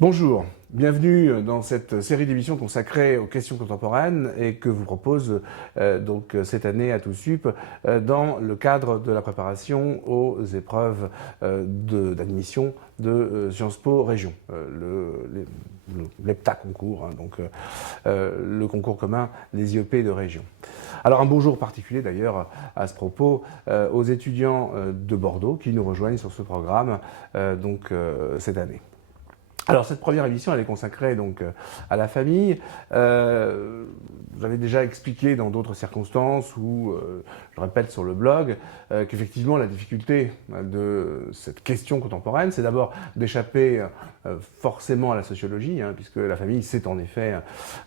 Bonjour, bienvenue dans cette série d'émissions consacrée aux questions contemporaines et que vous propose donc cette année à TOUSUP dans le cadre de la préparation aux épreuves d'admission de Sciences Po Région, l'EPTA concours, donc le concours commun des IEP de région. Alors un bonjour particulier d'ailleurs à ce propos aux étudiants de Bordeaux qui nous rejoignent sur ce programme cette année. Alors cette première émission, elle est consacrée donc à la famille. J'avais déjà expliqué dans d'autres circonstances ou je répète sur le blog qu'effectivement la difficulté de cette question contemporaine, c'est d'abord d'échapper forcément à la sociologie, puisque la famille c'est en effet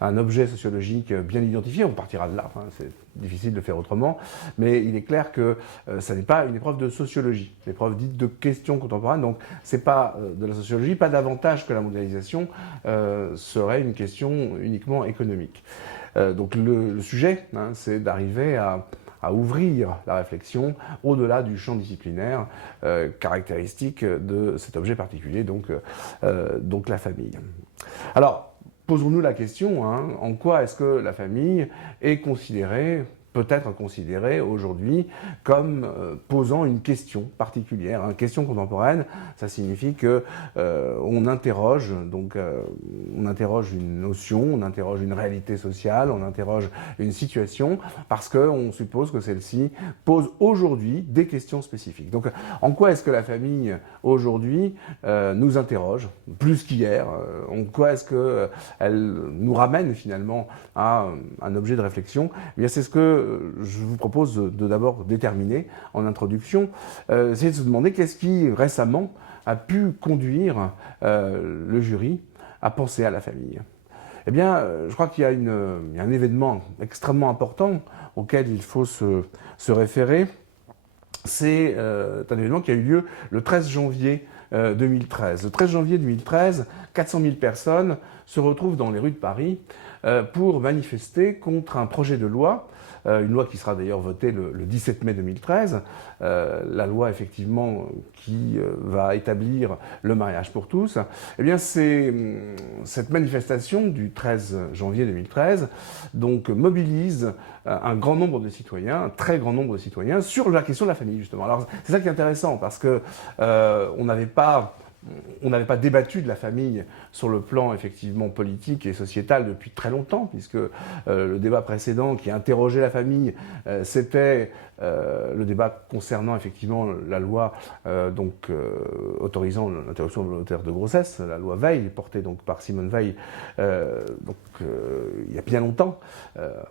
un objet sociologique bien identifié. On partira de là, c'est difficile de faire autrement, mais il est clair que ça n'est pas une épreuve de sociologie, l'épreuve dite de questions contemporaines. Donc c'est pas de la sociologie, pas davantage que la mondialisation serait une question uniquement économique. Donc le sujet, c'est d'arriver à ouvrir la réflexion au-delà du champ disciplinaire caractéristique de cet objet particulier, donc la famille. Alors, posons-nous la question, en quoi est-ce que la famille est considérée, peut-être considérée aujourd'hui comme posant une question particulière. Une question contemporaine, ça signifie que on interroge une notion, on interroge une réalité sociale, on interroge une situation, parce qu'on suppose que celle-ci pose aujourd'hui des questions spécifiques. Donc en quoi est-ce que la famille aujourd'hui nous interroge, plus qu'hier, en quoi est-ce qu'elle nous ramène finalement à un objet de réflexion? Eh bien c'est ce que je vous propose de d'abord déterminer en introduction, c'est de se demander qu'est-ce qui récemment a pu conduire le jury à penser à la famille. Eh bien, je crois qu'il y a un événement extrêmement important auquel il faut se référer. C'est un événement qui a eu lieu le 13 janvier 2013. Le 13 janvier 2013, 400 000 personnes se retrouvent dans les rues de Paris pour manifester contre un projet de loi, une loi qui sera d'ailleurs votée le 17 mai 2013, la loi effectivement qui va établir le mariage pour tous. Eh bien, cette manifestation du 13 janvier 2013 donc mobilise un grand nombre de citoyens, un très grand nombre de citoyens, sur la question de la famille justement. Alors c'est ça qui est intéressant parce que on n'avait pas débattu de la famille sur le plan effectivement politique et sociétal depuis très longtemps, puisque le débat précédent qui interrogeait la famille, c'était le débat concernant effectivement la loi autorisant l'interruption volontaire de grossesse, la loi Veil, portée donc par Simone Veil, il y a bien longtemps,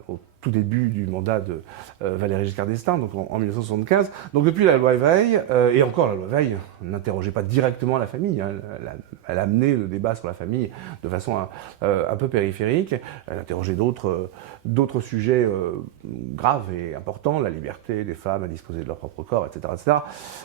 au tout début du mandat de Valéry Giscard d'Estaing, donc en 1975. Donc depuis la loi Veil, et encore la loi Veil n'interrogeait pas directement la famille, elle a amené le débat sur la famille de façon un peu périphérique, elle interrogeait d'autres sujets graves et importants, la liberté des femmes à disposer de leur propre corps, etc. etc.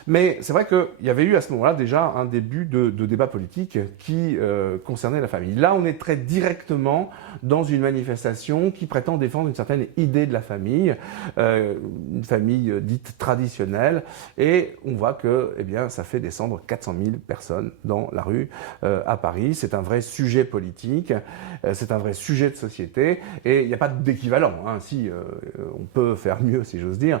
Mais c'est vrai qu'il y avait eu à ce moment-là déjà un début de débat politique qui concernait la famille. Là, on est très directement dans une manifestation qui prétend défendre une certaine idée de la famille, une famille dite traditionnelle, et on voit que ça fait descendre 400 000 personnes dans la rue à Paris. C'est un vrai sujet politique, c'est un vrai sujet de société, et il n'y a pas d'équivalent. Si on peut faire mieux, si j'ose dire,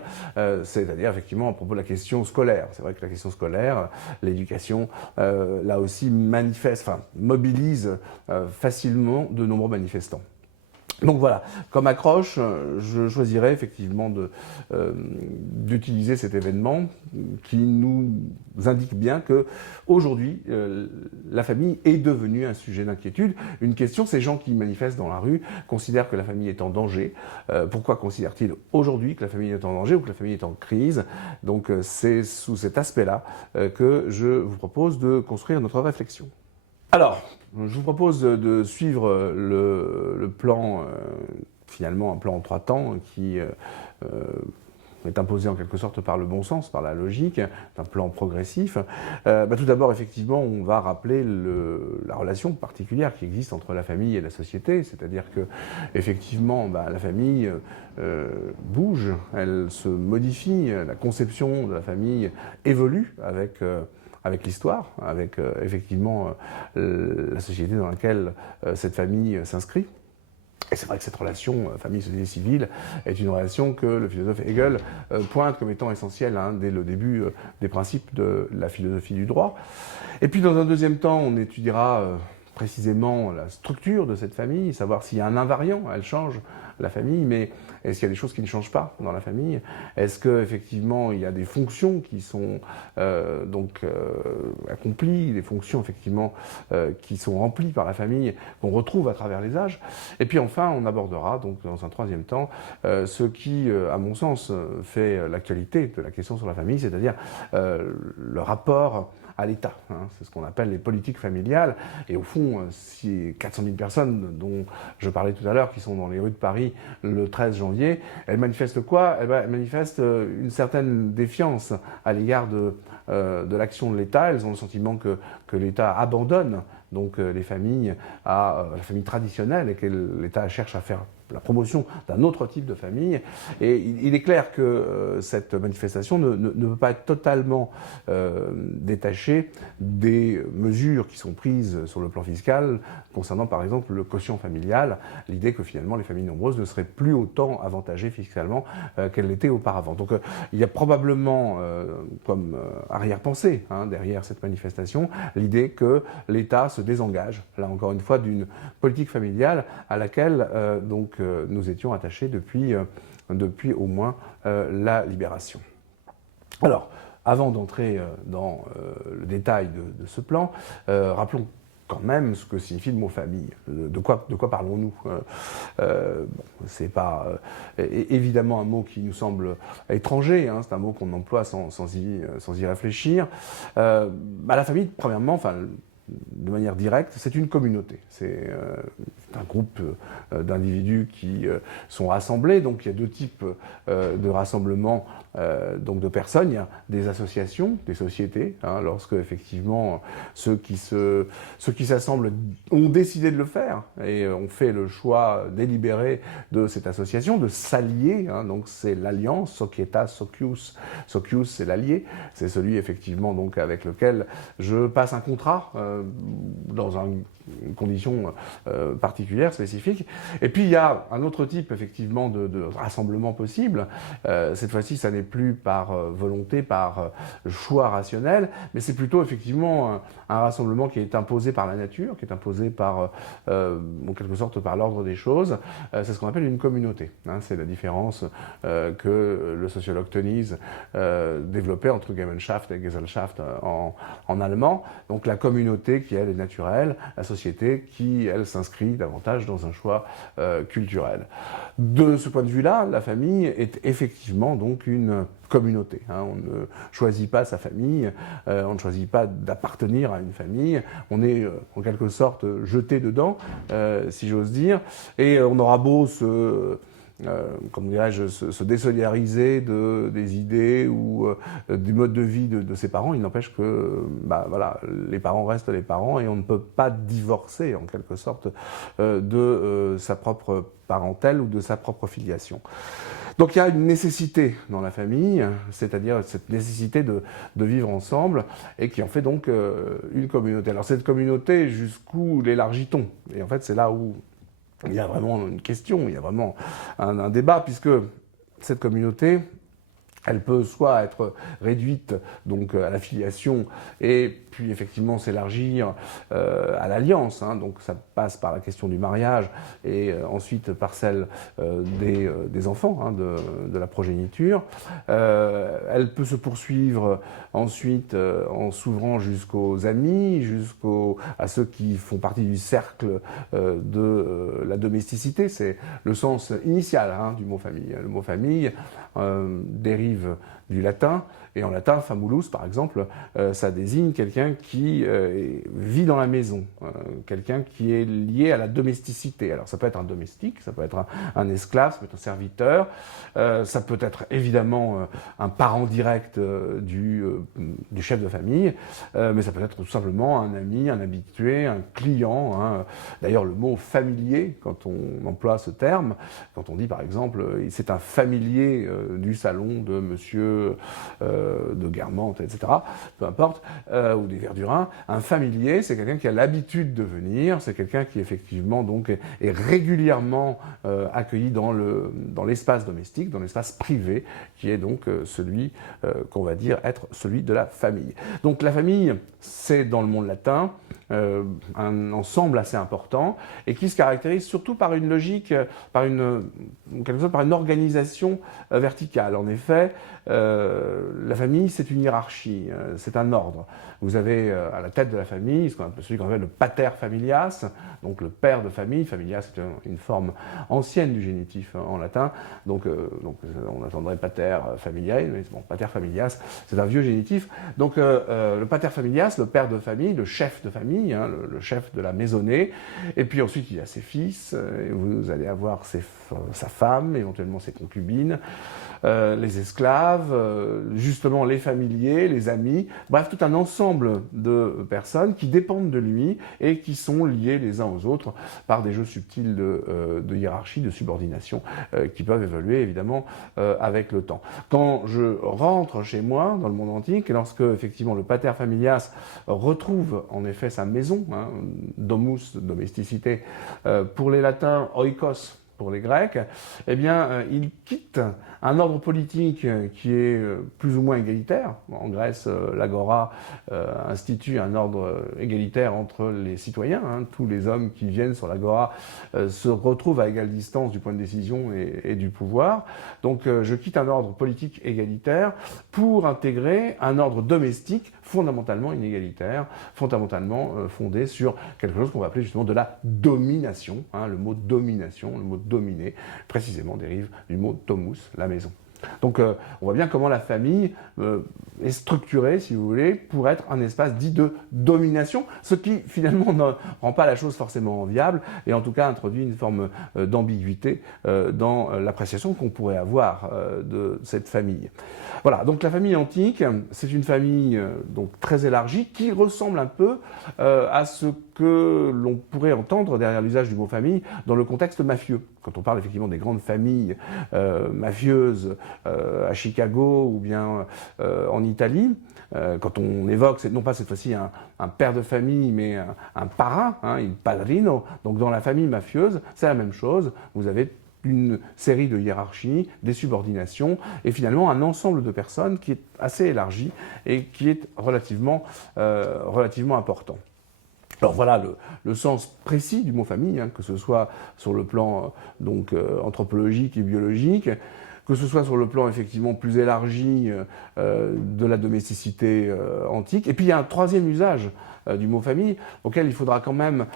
c'est-à-dire effectivement à propos de la question scolaire. C'est vrai que la question scolaire, l'éducation, là aussi mobilise facilement de nombreux manifestants. Donc voilà, comme accroche, je choisirais effectivement d'utiliser cet événement qui nous indique bien que aujourd'hui, la famille est devenue un sujet d'inquiétude. Une question, ces gens qui manifestent dans la rue considèrent que la famille est en danger. Pourquoi considèrent-ils aujourd'hui que la famille est en danger ou que la famille est en crise? Donc c'est sous cet aspect-là que je vous propose de construire notre réflexion. Alors, je vous propose de suivre le plan, finalement un plan en 3 temps, qui est imposé en quelque sorte par le bon sens, par la logique, un plan progressif. Tout d'abord, effectivement, on va rappeler la relation particulière qui existe entre la famille et la société, c'est-à-dire que, effectivement, la famille bouge, elle se modifie, la conception de la famille évolue avec avec l'histoire, avec effectivement la société dans laquelle cette famille s'inscrit. Et c'est vrai que cette relation famille-société civile est une relation que le philosophe Hegel pointe comme étant essentielle dès le début des principes de la philosophie du droit. Et puis dans un deuxième temps, on étudiera précisément la structure de cette famille, savoir s'il y a un invariant, elle change la famille, mais est-ce qu'il y a des choses qui ne changent pas dans la famille? Est-ce qu'effectivement il y a des fonctions qui sont accomplies, des fonctions effectivement qui sont remplies par la famille, qu'on retrouve à travers les âges? Et puis enfin, on abordera donc dans un troisième temps ce qui, à mon sens, fait l'actualité de la question sur la famille, c'est-à-dire le rapport à l'État. C'est ce qu'on appelle les politiques familiales. Et au fond, si 400 000 personnes dont je parlais tout à l'heure, qui sont dans les rues de Paris le 13 janvier, elles manifestent quoi? Elles manifestent une certaine défiance à l'égard de l'action de l'État. Elles ont le sentiment que l'État abandonne donc les familles à la famille traditionnelle et que l'État cherche à faire la promotion d'un autre type de famille. Et il est clair que cette manifestation ne peut pas être totalement détachée des mesures qui sont prises sur le plan fiscal concernant par exemple le quotient familial, l'idée que finalement les familles nombreuses ne seraient plus autant avantagées fiscalement qu'elles l'étaient auparavant. Donc il y a probablement comme arrière-pensée derrière cette manifestation l'idée que l'État se désengage, là encore une fois, d'une politique familiale à laquelle nous étions attachés depuis au moins la Libération. Alors, avant d'entrer dans le détail de ce plan, rappelons quand même ce que signifie le mot famille. De quoi parlons-nous? C'est pas évidemment un mot qui nous semble étranger, c'est un mot qu'on emploie sans y réfléchir. La famille, premièrement, de manière directe, c'est une communauté. C'est un groupe d'individus qui sont rassemblés. Donc il y a deux types de rassemblements donc de personnes. Il y a des associations, des sociétés, lorsque effectivement ceux qui s'assemblent ont décidé de le faire et ont fait le choix délibéré de cette association, de s'allier. Donc c'est l'alliance, societas, socius. Socius, c'est l'allié, c'est celui effectivement donc avec lequel je passe un contrat dans une condition particulière, spécifique. Et puis il y a un autre type effectivement de rassemblement possible. Cette fois-ci, ça n'est plus par volonté, par choix rationnel, mais c'est plutôt effectivement un rassemblement qui est imposé par la nature, qui est imposé par, en quelque sorte, par l'ordre des choses. C'est ce qu'on appelle une communauté. C'est la différence que le sociologue Tönnies développait entre Gemeinschaft et Gesellschaft en allemand. Donc la communauté qui, elle, est naturelle, la société qui, elle, s'inscrit davantage dans un choix culturel. De ce point de vue-là, la famille est effectivement donc une communauté. On ne choisit pas sa famille, on ne choisit pas d'appartenir à une famille, on est en quelque sorte jeté dedans, si j'ose dire, et on aura beau comment dirais-je, se désolidariser des idées ou du mode de vie de ses parents, il n'empêche que les parents restent les parents et on ne peut pas divorcer en quelque sorte de sa propre parentèle ou de sa propre filiation. Donc il y a une nécessité dans la famille, c'est-à-dire cette nécessité de vivre ensemble et qui en fait donc une communauté. Alors cette communauté, jusqu'où l'élargit-on? Et en fait c'est là où il y a vraiment une question, il y a vraiment un débat, puisque cette communauté, elle peut soit être réduite donc à la filiation et puis effectivement s'élargir à l'alliance. Donc ça passe par la question du mariage et ensuite par celle des enfants, de la progéniture. Elle peut se poursuivre ensuite en s'ouvrant jusqu'aux amis, à ceux qui font partie du cercle de la domesticité. C'est le sens initial du mot famille. Le mot famille dérive du latin, et en latin, famulus, par exemple, ça désigne quelqu'un qui vit dans la maison, quelqu'un qui est lié à la domesticité. Alors ça peut être un domestique, ça peut être un esclave, ça peut être un serviteur, ça peut être évidemment un parent direct du chef de famille, mais ça peut être tout simplement un ami, un habitué, un client. D'ailleurs, le mot familier, quand on emploie ce terme, quand on dit par exemple, c'est un familier du salon de monsieur de Guermantes, etc., peu importe, ou des Verdurins. Un familier, c'est quelqu'un qui a l'habitude de venir, c'est quelqu'un qui effectivement donc est régulièrement accueilli dans l'espace domestique, dans l'espace privé, qui est donc celui qu'on va dire être celui de la famille. Donc la famille, c'est dans le monde latin un ensemble assez important et qui se caractérise surtout par une logique, par une organisation verticale. En effet, la famille, c'est une hiérarchie, c'est un ordre. Vous avez à la tête de la famille celui qu'on appelle le pater familias, donc le père de famille. Familias, c'est une forme ancienne du génitif en latin, donc on attendrait pater familiae, mais bon, pater familias, c'est un vieux génitif. Donc le pater familias, le père de famille, le chef de famille, le chef de la maisonnée, et puis ensuite il y a ses fils, et vous allez avoir sa femme, éventuellement ses concubines, les esclaves, justement les familiers, les amis, bref, tout un ensemble de personnes qui dépendent de lui et qui sont liés les uns aux autres par des jeux subtils de hiérarchie, de subordination, qui peuvent évoluer évidemment avec le temps. Quand je rentre chez moi, dans le monde antique, et lorsque effectivement le pater familias retrouve en effet sa maison, domus, domesticité, pour les latins, oikos, pour les Grecs, eh bien, il quitte un ordre politique qui est plus ou moins égalitaire. En Grèce, l'agora institue un ordre égalitaire entre les citoyens. Tous les hommes qui viennent sur l'agora se retrouvent à égale distance du point de décision et du pouvoir. Donc, je quitte un ordre politique égalitaire pour intégrer un ordre domestique fondamentalement inégalitaire, fondamentalement fondé sur quelque chose qu'on va appeler justement de la domination. Le mot domination, le mot dominer, précisément dérive du mot domus, la maison. Donc on voit bien comment la famille est structurée, si vous voulez, pour être un espace dit de domination, ce qui finalement ne rend pas la chose forcément enviable, et en tout cas introduit une forme d'ambiguïté dans l'appréciation qu'on pourrait avoir de cette famille. Voilà, donc la famille antique, c'est une famille donc très élargie qui ressemble un peu à ce que l'on pourrait entendre derrière l'usage du mot famille dans le contexte mafieux. Quand on parle effectivement des grandes familles mafieuses à Chicago ou bien en Italie, quand on évoque, non pas cette fois-ci un père de famille, mais un parrain, il padrino, donc dans la famille mafieuse, c'est la même chose. Vous avez une série de hiérarchies, des subordinations, et finalement un ensemble de personnes qui est assez élargi et qui est relativement important. Alors voilà le sens précis du mot famille, que ce soit sur le plan anthropologique et biologique, que ce soit sur le plan effectivement plus élargi de la domesticité antique. Et puis il y a un troisième usage du mot famille auquel il faudra quand même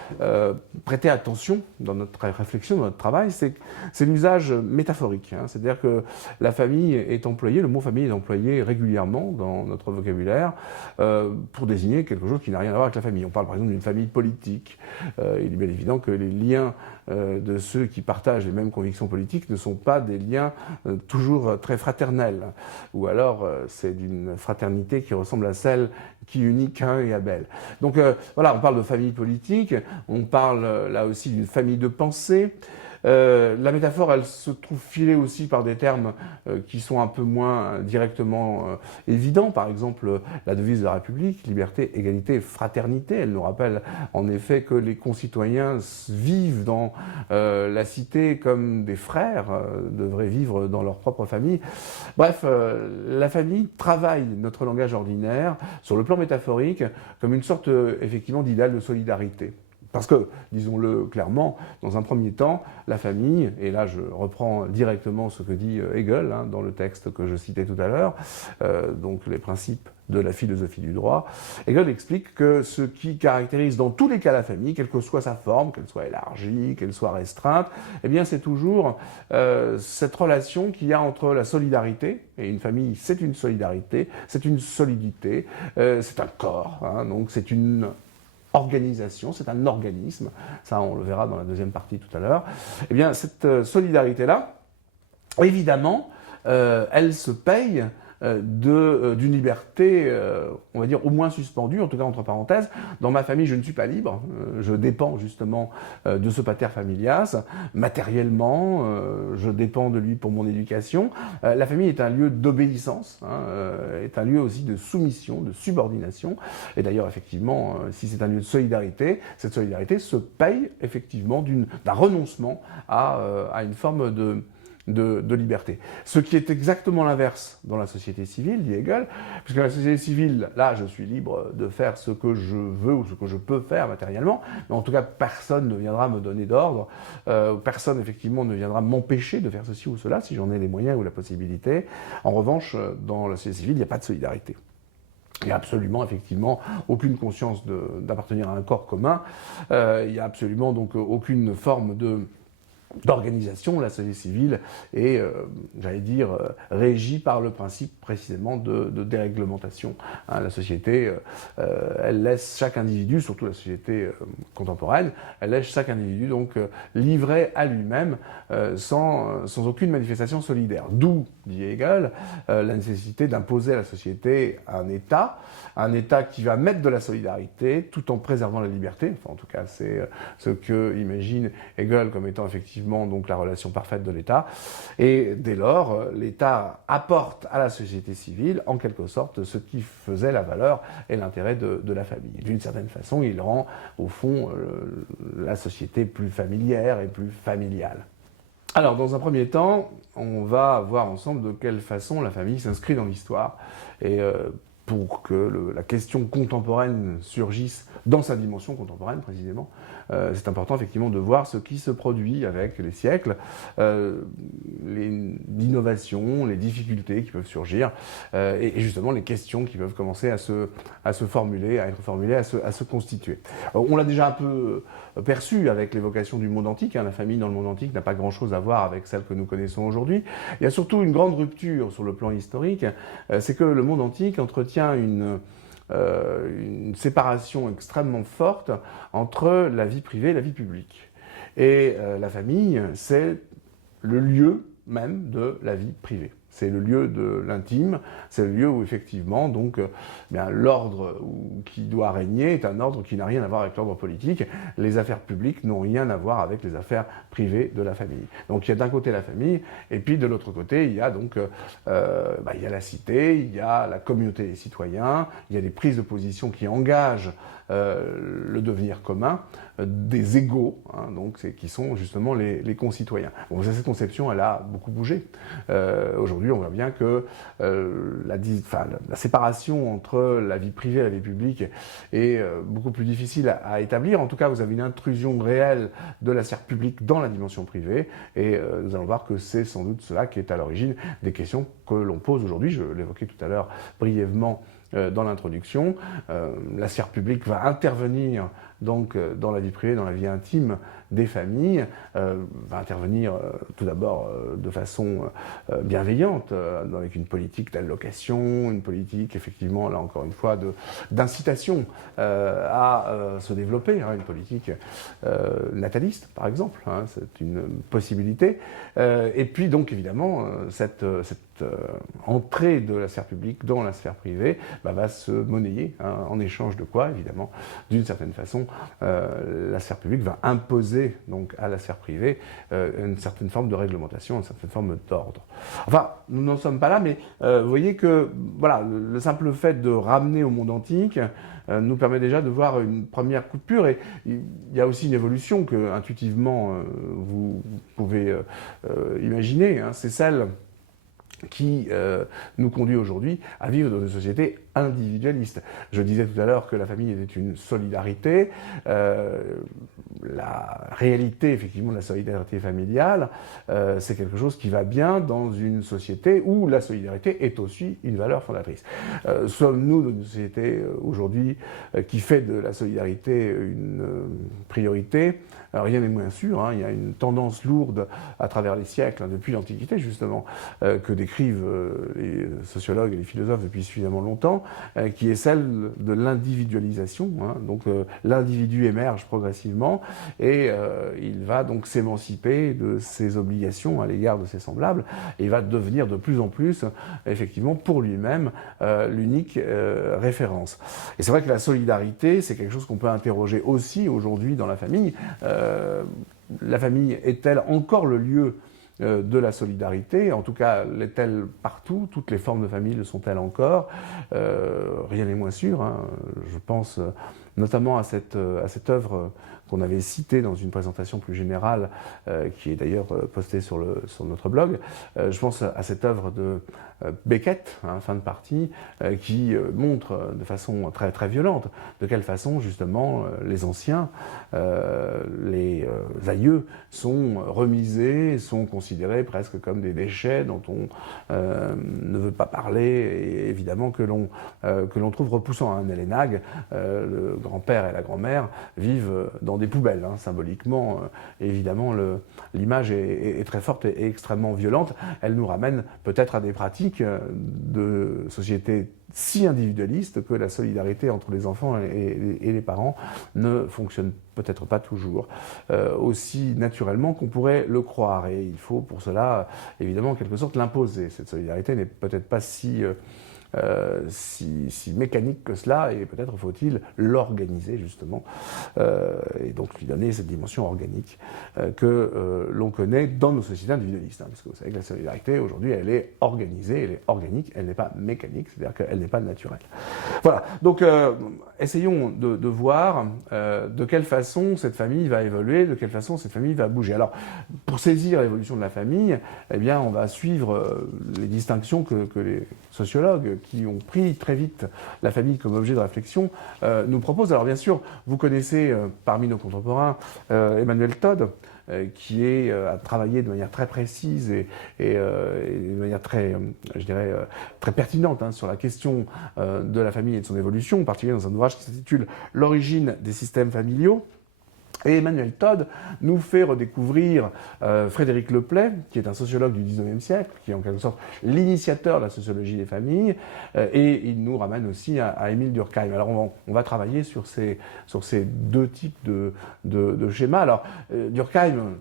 prêter attention dans notre réflexion, dans notre travail, c'est l'usage métaphorique. C'est-à-dire que la famille est employée, le mot famille est employé régulièrement dans notre vocabulaire pour désigner quelque chose qui n'a rien à voir avec la famille. On parle par exemple d'une famille politique. Il est bien évident que les liens de ceux qui partagent les mêmes convictions politiques ne sont pas des liens toujours très fraternels. Ou alors c'est d'une fraternité qui ressemble à celle qui unit Caïn et Abel. Donc voilà, on parle de famille politique, on parle là aussi d'une famille de pensée. La métaphore, elle se trouve filée aussi par des termes qui sont un peu moins directement évidents. Par exemple, la devise de la République, liberté, égalité, fraternité. Elle nous rappelle en effet que les concitoyens vivent dans la cité comme des frères, devraient vivre dans leur propre famille. Bref, la famille travaille notre langage ordinaire sur le plan métaphorique comme une sorte effectivement d'idéal de solidarité. Parce que, disons-le clairement, dans un premier temps, la famille, et là je reprends directement ce que dit Hegel dans le texte que je citais tout à l'heure, donc les principes de la philosophie du droit, Hegel explique que ce qui caractérise dans tous les cas la famille, quelle que soit sa forme, qu'elle soit élargie, qu'elle soit restreinte, eh bien c'est toujours cette relation qu'il y a entre la solidarité, et une famille c'est une solidarité, c'est une solidité, c'est un corps, donc c'est une organisation, c'est un organisme, ça on le verra dans la deuxième partie tout à l'heure, eh bien cette solidarité-là, évidemment, elle se paye d'une liberté, on va dire, au moins suspendue, en tout cas entre parenthèses. Dans ma famille, je ne suis pas libre, je dépends justement de ce pater familias, matériellement, je dépends de lui pour mon éducation. La famille est un lieu d'obéissance, est un lieu aussi de soumission, de subordination, et d'ailleurs, effectivement, si c'est un lieu de solidarité, cette solidarité se paye effectivement d'un renoncement à une forme de liberté. Ce qui est exactement l'inverse dans la société civile, dit Hegel, puisque la société civile, là, je suis libre de faire ce que je veux ou ce que je peux faire matériellement, mais en tout cas, personne ne viendra me donner d'ordre, personne, effectivement, ne viendra m'empêcher de faire ceci ou cela, si j'en ai les moyens ou la possibilité. En revanche, dans la société civile, il n'y a pas de solidarité. Il n'y a absolument, effectivement, aucune conscience d'appartenir à un corps commun. Il n'y a absolument, donc, aucune forme d'organisation. La société civile est, j'allais dire, régie par le principe précisément de déréglementation. La société, elle laisse chaque individu, surtout la société contemporaine, elle laisse chaque individu donc livré à lui-même sans aucune manifestation solidaire. D'où, dit Hegel, la nécessité d'imposer à la société un État qui va mettre de la solidarité tout en préservant la liberté. Enfin, en tout cas, c'est ce que imagine Hegel comme étant effectivement donc la relation parfaite de l'État. Et dès lors, l'État apporte à la société civile, en quelque sorte, ce qui faisait la valeur et l'intérêt de la famille. D'une certaine façon, il rend, au fond, la société plus familière et plus familiale. Alors, dans un premier temps, on va voir ensemble de quelle façon la famille s'inscrit dans l'histoire. Et pour que la question contemporaine surgisse dans sa dimension contemporaine, précisément, c'est important effectivement de voir ce qui se produit avec les siècles, l'innovation, les difficultés qui peuvent surgir, et justement les questions qui peuvent commencer à se formuler, à être formulées, à se constituer. On l'a déjà un peu perçu avec l'évocation du monde antique. La famille dans le monde antique n'a pas grand-chose à voir avec celle que nous connaissons aujourd'hui. Il y a surtout une grande rupture sur le plan historique, c'est que le monde antique entretient une séparation extrêmement forte entre la vie privée et la vie publique. Et la famille, c'est le lieu même de la vie privée. C'est le lieu de l'intime, c'est le lieu où effectivement donc l'ordre qui doit régner est un ordre qui n'a rien à voir avec l'ordre politique. Les affaires publiques n'ont rien à voir avec les affaires privées de la famille. Donc il y a d'un côté la famille, et puis de l'autre côté il y a donc il y a la cité, il y a la communauté des citoyens, il y a des prises de position qui engagent le devenir commun des égaux, qui sont justement les concitoyens. Bon, cette conception, elle a beaucoup bougé. Aujourd'hui, on voit bien que la séparation entre la vie privée et la vie publique est beaucoup plus difficile à établir. En tout cas, vous avez une intrusion réelle de la sphère publique dans la dimension privée, et nous allons voir que c'est sans doute cela qui est à l'origine des questions que l'on pose aujourd'hui. Je l'évoquais tout à l'heure brièvement dans l'introduction. La sphère publique va intervenir donc dans la vie privée, dans la vie intime des familles, va intervenir tout d'abord de façon bienveillante, avec une politique d'allocation, une politique effectivement, là encore une fois, d'incitation à se développer, une politique nataliste par exemple, c'est une possibilité. Et puis donc évidemment, cette entrée de la sphère publique dans la sphère privée va se monnayer, en échange de quoi, évidemment, d'une certaine façon, la sphère publique va imposer donc à la sphère privée une certaine forme de réglementation, une certaine forme d'ordre. Enfin, nous n'en sommes pas là, mais vous voyez que voilà, le simple fait de ramener au monde antique nous permet déjà de voir une première coupure, et il y a aussi une évolution que intuitivement vous pouvez imaginer, c'est celle qui nous conduit aujourd'hui à vivre dans une société individualiste. Je disais tout à l'heure que la famille était une solidarité. La réalité, effectivement, de la solidarité familiale, c'est quelque chose qui va bien dans une société où la solidarité est aussi une valeur fondatrice. Sommes-nous dans une société aujourd'hui qui fait de la solidarité une priorité ? rien n'est moins sûr, hein, il y a une tendance lourde à travers les siècles, hein, depuis l'Antiquité justement, que décrivent les sociologues et les philosophes depuis suffisamment longtemps, qui est celle de l'individualisation. Hein. Donc l'individu émerge progressivement et il va donc s'émanciper de ses obligations à l'égard de ses semblables et il va devenir de plus en plus, effectivement, pour lui-même, l'unique référence. Et c'est vrai que la solidarité, c'est quelque chose qu'on peut interroger aussi aujourd'hui dans la famille. La famille est-elle encore le lieu de la solidarité? En tout cas, l'est-elle partout? Toutes les formes de famille le sont-elles encore? Rien n'est moins sûr. Hein. Je pense notamment à cette œuvre qu'on avait citée dans une présentation plus générale, qui est d'ailleurs postée sur notre blog. Je pense à cette œuvre de Beckett, hein, fin de partie, qui montre de façon très, très violente de quelle façon, justement, les anciens, les aïeux, sont remisés, sont considérés presque comme des déchets dont on ne veut pas parler, et évidemment que l'on trouve repoussant. Hein. Nélénag, le grand-père et la grand-mère, vivent dans des poubelles, hein, symboliquement. Évidemment, l'image est très forte et extrêmement violente. Elle nous ramène peut-être à des pratiques de société si individualiste que la solidarité entre les enfants et les parents ne fonctionne peut-être pas toujours aussi naturellement qu'on pourrait le croire. Et il faut pour cela, évidemment, en quelque sorte, l'imposer. Cette solidarité n'est peut-être pas si mécanique que cela, et peut-être faut-il l'organiser justement, et donc lui donner cette dimension organique que l'on connaît dans nos sociétés individualistes. Hein, parce que vous savez que la solidarité aujourd'hui, elle est organisée, elle est organique, elle n'est pas mécanique, c'est-à-dire qu'elle n'est pas naturelle. Voilà, donc essayons de voir de quelle façon cette famille va évoluer, de quelle façon cette famille va bouger. Alors, pour saisir l'évolution de la famille, eh bien, on va suivre les distinctions que les sociologues qui ont pris très vite la famille comme objet de réflexion nous proposent. Alors bien sûr, vous connaissez parmi nos contemporains Emmanuel Todd, qui a travaillé de manière très précise et de manière très, je dirais, très pertinente, hein, sur la question de la famille et de son évolution, en particulier dans un ouvrage qui s'intitule « L'origine des systèmes familiaux ». Et Emmanuel Todd nous fait redécouvrir Frédéric Leplay, qui est un sociologue du XIXe siècle, qui est en quelque sorte l'initiateur de la sociologie des familles, et il nous ramène aussi à Émile Durkheim. Alors on va travailler sur ces deux types de schémas. Alors Durkheim,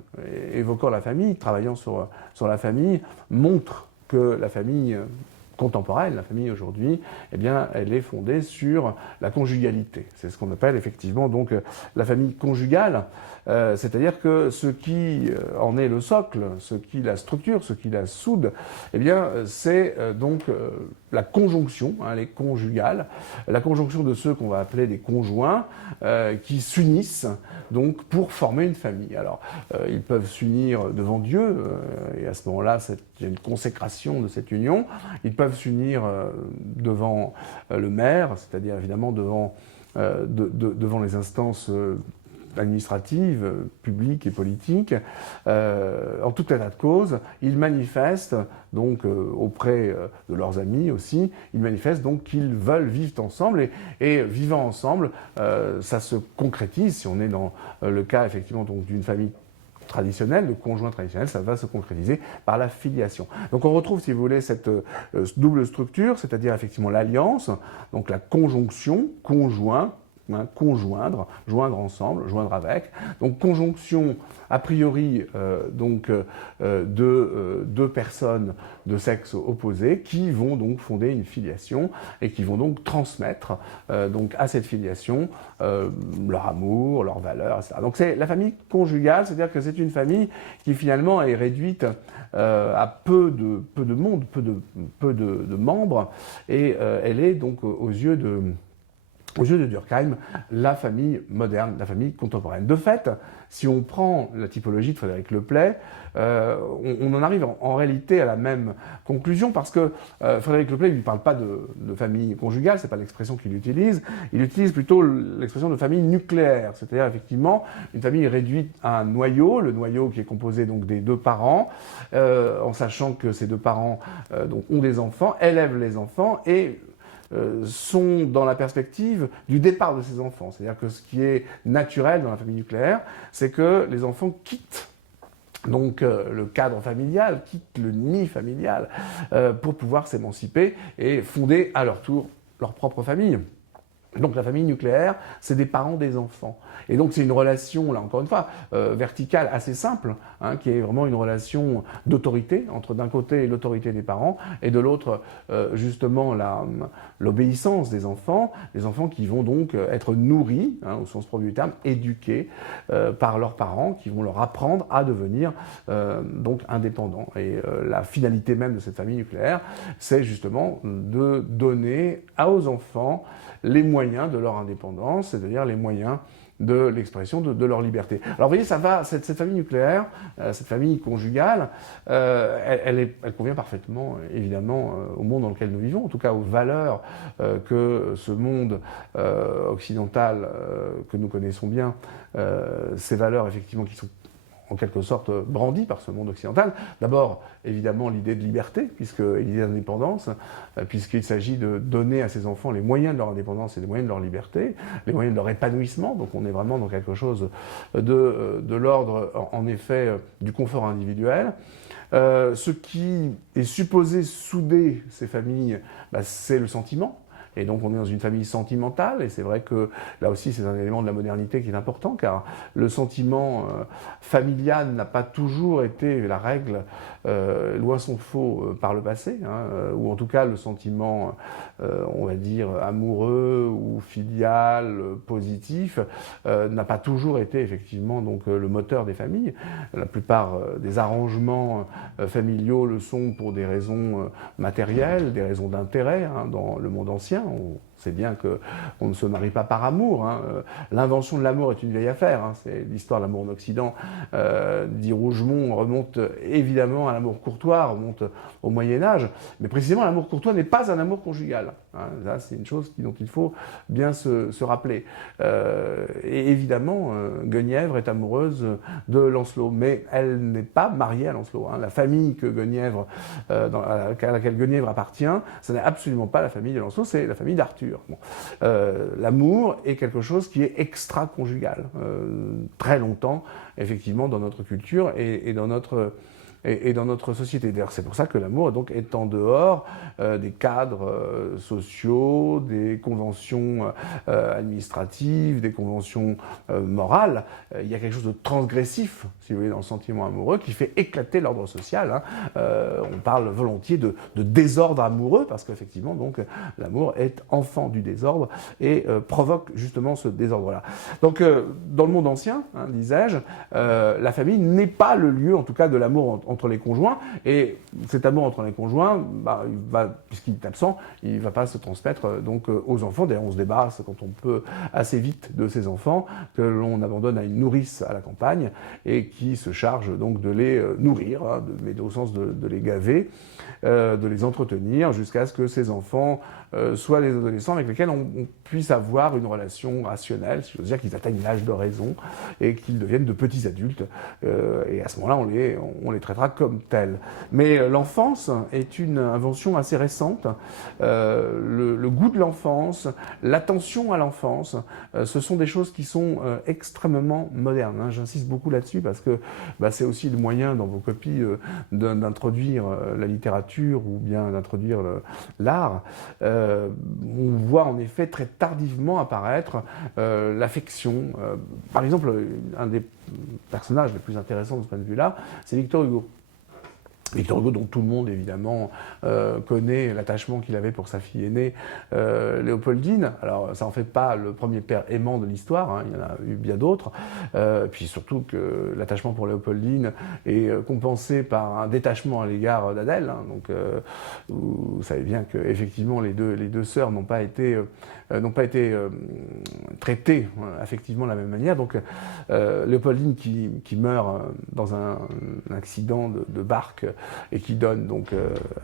évoquant la famille, travaillant sur la famille, montre que la famille contemporaine, la famille aujourd'hui, eh bien, elle est fondée sur la conjugalité. C'est ce qu'on appelle effectivement donc la famille conjugale, c'est-à-dire que ce qui en est le socle, ce qui la structure, ce qui la soude, eh bien, c'est donc la conjonction, hein, les conjugales, la conjonction de ceux qu'on va appeler des conjoints, qui s'unissent donc pour former une famille. Alors, ils peuvent s'unir devant Dieu, et à ce moment-là, il y a une consécration de cette union. Ils peuvent s'unir devant le maire, c'est-à-dire évidemment devant les instances administratives, publiques et politiques. En tout état de cause, ils manifestent donc auprès de leurs amis aussi, ils manifestent donc qu'ils veulent vivre ensemble, et vivant ensemble, ça se concrétise, si on est dans le cas effectivement donc d'une famille traditionnelle, de conjoint traditionnel, ça va se concrétiser par la filiation. Donc on retrouve, si vous voulez, cette double structure, c'est-à-dire effectivement l'alliance, donc la conjonction, conjoint, hein, conjoindre, joindre ensemble, joindre avec. Donc conjonction a priori de deux personnes de sexe opposé qui vont donc fonder une filiation et qui vont donc transmettre donc à cette filiation leur amour, leurs valeurs, etc. Donc c'est la famille conjugale, c'est-à-dire que c'est une famille qui finalement est réduite à peu de monde, peu de membres, et elle est donc aux yeux de Durkheim, la famille moderne, la famille contemporaine. De fait, si on prend la typologie de Frédéric Leplay, on en arrive en réalité à la même conclusion, parce que Frédéric Leplay ne lui parle pas de famille conjugale, c'est pas l'expression qu'il utilise, il utilise plutôt l'expression de famille nucléaire, c'est-à-dire effectivement une famille réduite à un noyau, le noyau qui est composé donc des deux parents, en sachant que ces deux parents donc ont des enfants, élèvent les enfants, et sont dans la perspective du départ de ces enfants. C'est-à-dire que ce qui est naturel dans la famille nucléaire, c'est que les enfants quittent donc le cadre familial, quittent le nid familial pour pouvoir s'émanciper et fonder à leur tour leur propre famille. Donc la famille nucléaire, c'est des parents des enfants. Et donc c'est une relation, là encore une fois, verticale assez simple, hein, qui est vraiment une relation d'autorité, entre d'un côté l'autorité des parents, et de l'autre justement l'obéissance des enfants qui vont donc être nourris, hein, au sens propre du terme, éduqués par leurs parents, qui vont leur apprendre à devenir donc indépendants. Et la finalité même de cette famille nucléaire, c'est justement de donner aux enfants les moyens de leur indépendance, c'est-à-dire les moyens de l'expression de leur liberté. Alors vous voyez, ça va, cette famille nucléaire, cette famille conjugale, elle convient parfaitement, évidemment, au monde dans lequel nous vivons, en tout cas aux valeurs que ce monde occidental que nous connaissons bien, ces valeurs effectivement qui sont en quelque sorte brandi par ce monde occidental. D'abord, évidemment, l'idée de liberté, l'idée d'indépendance, puisqu'il s'agit de donner à ces enfants les moyens de leur indépendance et les moyens de leur liberté, les moyens de leur épanouissement. Donc on est vraiment dans quelque chose de l'ordre, en effet, du confort individuel. Ce qui est supposé souder ces familles, c'est le sentiment. Et donc on est dans une famille sentimentale, et c'est vrai que là aussi c'est un élément de la modernité qui est important, car le sentiment familial n'a pas toujours été la règle, loin s'en faut, par le passé, hein, ou en tout cas le sentiment, on va dire, amoureux ou filial, positif, n'a pas toujours été effectivement donc, le moteur des familles. La plupart des arrangements familiaux le sont pour des raisons matérielles, des raisons d'intérêt, hein, dans le monde ancien. On sait bien qu'on ne se marie pas par amour. Hein. L'invention de l'amour est une vieille affaire. Hein. C'est l'histoire de l'amour en Occident, dit Rougemont, remonte évidemment à l'amour courtois, remonte au Moyen-Âge. Mais précisément, l'amour courtois n'est pas un amour conjugal. Hein. Ça, c'est une chose dont il faut bien se rappeler. Et évidemment, Guenièvre est amoureuse de Lancelot, mais elle n'est pas mariée à Lancelot. Hein. La famille que Guenièvre, à laquelle Guenièvre appartient, ce n'est absolument pas la famille de Lancelot, c'est la famille d'Arthur. Bon. L'amour est quelque chose qui est extra-conjugal, très longtemps, effectivement, dans notre culture et dans notre société. D'ailleurs, c'est pour ça que l'amour donc, est en dehors des cadres sociaux, des conventions administratives, des conventions morales. Il y a quelque chose de transgressif, si vous voulez, dans le sentiment amoureux, qui fait éclater l'ordre social. Hein. On parle volontiers de désordre amoureux, parce qu'effectivement, donc, l'amour est enfant du désordre et provoque justement ce désordre-là. Donc, dans le monde ancien, hein, disais-je, la famille n'est pas le lieu, en tout cas, de l'amour entre les conjoints, et cet amour entre les conjoints, puisqu'il est absent, il ne va pas se transmettre donc aux enfants. D'ailleurs, on se débarrasse quand on peut assez vite de ces enfants que l'on abandonne à une nourrice à la campagne et qui se charge donc de les nourrir, hein, mais au sens de les gaver, de les entretenir jusqu'à ce que ces enfants soient les adolescents avec lesquels on puisse avoir une relation rationnelle, si j'ose dire, qu'ils atteignent l'âge de raison et qu'ils deviennent de petits adultes. Et à ce moment-là, on les traitera comme tels. Mais l'enfance est une invention assez récente. Le goût de l'enfance, l'attention à l'enfance, ce sont des choses qui sont extrêmement modernes. Hein. J'insiste beaucoup là-dessus parce que c'est aussi le moyen dans vos copies d'introduire la littérature ou bien d'introduire l'art. On voit en effet très tardivement apparaître l'affection. Par exemple, un des personnages les plus intéressants de ce point de vue-là, c'est Victor Hugo. Victor Hugo, dont tout le monde évidemment connaît l'attachement qu'il avait pour sa fille aînée, Léopoldine. Alors ça en fait pas le premier père aimant de l'histoire, hein, il y en a eu bien d'autres. Puis surtout que l'attachement pour Léopoldine est compensé par un détachement à l'égard d'Adèle. Hein, donc vous savez bien que effectivement les deux sœurs n'ont pas été traitées affectivement de la même manière. Donc Léopoldine qui meurt dans un accident de barque et qui donne donc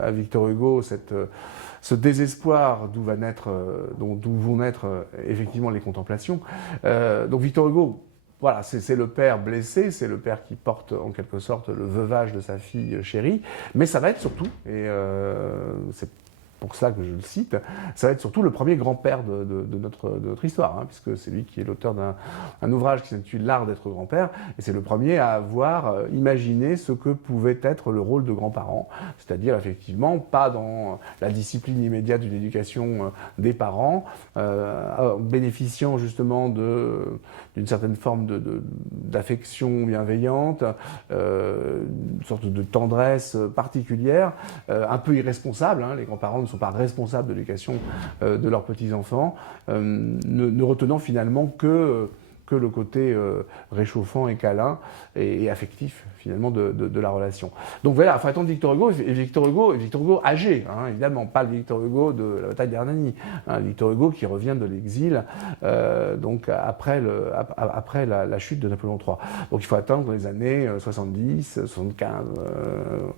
à Victor Hugo ce désespoir d'où vont naître effectivement les contemplations. Donc Victor Hugo, voilà, c'est le père blessé, c'est le père qui porte en quelque sorte le veuvage de sa fille chérie, mais ça va être surtout, et c'est pour cela que je le cite, ça va être surtout le premier grand-père de notre histoire, hein, puisque c'est lui qui est l'auteur d'un ouvrage qui s'intitule L'art d'être grand-père, et c'est le premier à avoir imaginé ce que pouvait être le rôle de grands-parents, c'est-à-dire effectivement pas dans la discipline immédiate d'une éducation des parents, bénéficiant justement d'une certaine forme d'affection bienveillante, une sorte de tendresse particulière, un peu irresponsable, hein, les grands-parents ne sont pas responsables de l'éducation de leurs petits-enfants, ne retenant finalement que le côté réchauffant et câlin et affectif finalement de la relation. Donc voilà, il faut attendre Victor Hugo, et Victor Hugo âgé, hein, évidemment, pas le Victor Hugo de la bataille d'Hernani, hein, Victor Hugo qui revient de l'exil donc après la chute de Napoléon III. Donc il faut attendre les années 70, 75,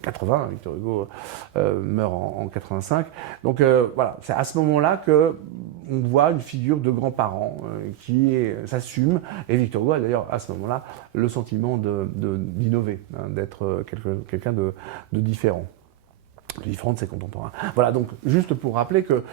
80, Victor Hugo meurt en 85. Donc voilà, c'est à ce moment-là que on voit une figure de grands-parents qui s'assume, et Victor Hugo a d'ailleurs à ce moment-là le sentiment d'innover, hein, d'être quelqu'un de différent de ses contemporains. Voilà, donc juste pour rappeler que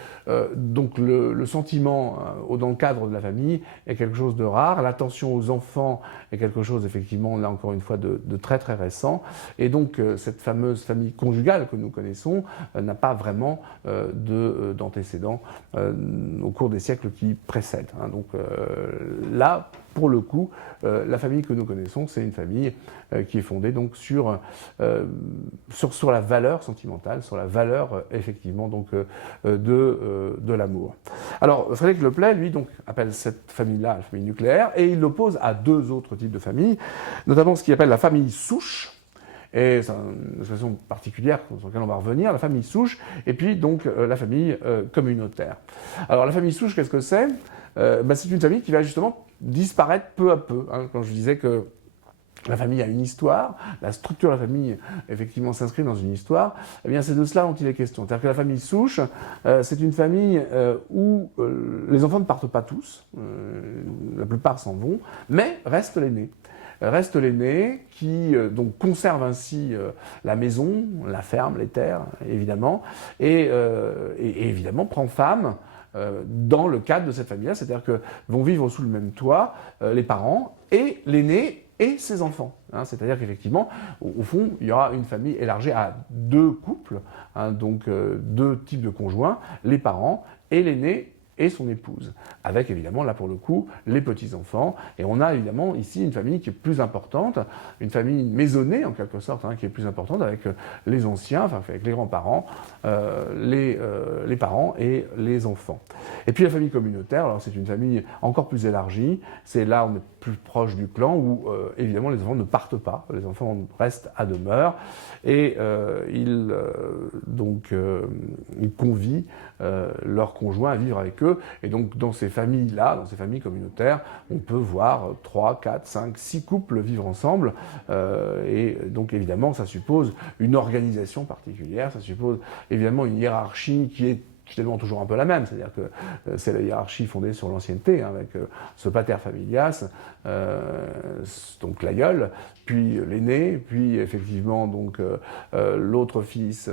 donc le sentiment dans le cadre de la famille est quelque chose de rare, l'attention aux enfants est quelque chose effectivement là encore une fois de très très récent, et donc cette fameuse famille conjugale que nous connaissons n'a pas vraiment d'antécédents au cours des siècles qui précèdent, hein. Donc là, pour le coup, la famille que nous connaissons, c'est une famille qui est fondée donc sur la valeur sentimentale, sur la valeur effectivement donc de l'amour. Alors Frédéric Leplay, lui, donc appelle cette famille-là la famille nucléaire, et il l'oppose à deux autres types de familles, notamment ce qu'il appelle la famille souche. Et c'est une expression particulière sur laquelle on va revenir, la famille souche, et puis donc la famille communautaire. Alors la famille souche, qu'est-ce que c'est ? C'est une famille qui va justement disparaître peu à peu, hein. Quand je disais que la famille a une histoire, la structure de la famille, effectivement, s'inscrit dans une histoire, eh bien, c'est de cela dont il est question. C'est-à-dire que la famille souche, c'est une famille où les enfants ne partent pas tous, la plupart s'en vont, mais reste l'aîné. Reste l'aîné qui donc conserve ainsi la maison, la ferme, les terres, évidemment, et évidemment prend femme dans le cadre de cette famille-là, c'est-à-dire que vont vivre sous le même toit les parents et l'aîné et ses enfants, hein. C'est-à-dire qu'effectivement, au fond, il y aura une famille élargie à deux couples, hein, donc deux types de conjoints, les parents et l'aîné et son épouse, avec évidemment, là pour le coup, les petits-enfants. Et on a évidemment ici une famille qui est plus importante, une famille maisonnée en quelque sorte, hein, qui est plus importante avec les anciens, enfin avec les grands-parents, les parents et les enfants. Et puis la famille communautaire, alors c'est une famille encore plus élargie, c'est là on est plus proche du clan où évidemment les enfants ne partent pas, les enfants restent à demeure et ils convient leurs conjoints à vivre avec eux. Et donc dans ces familles-là, dans ces familles communautaires, on peut voir 3, 4, 5, 6 couples vivre ensemble. Et donc évidemment, ça suppose une organisation particulière, ça suppose évidemment une hiérarchie qui est finalement toujours un peu la même, c'est-à-dire que c'est la hiérarchie fondée sur l'ancienneté, hein, avec ce pater familias, donc l'aïeul, puis l'aîné, puis effectivement donc l'autre fils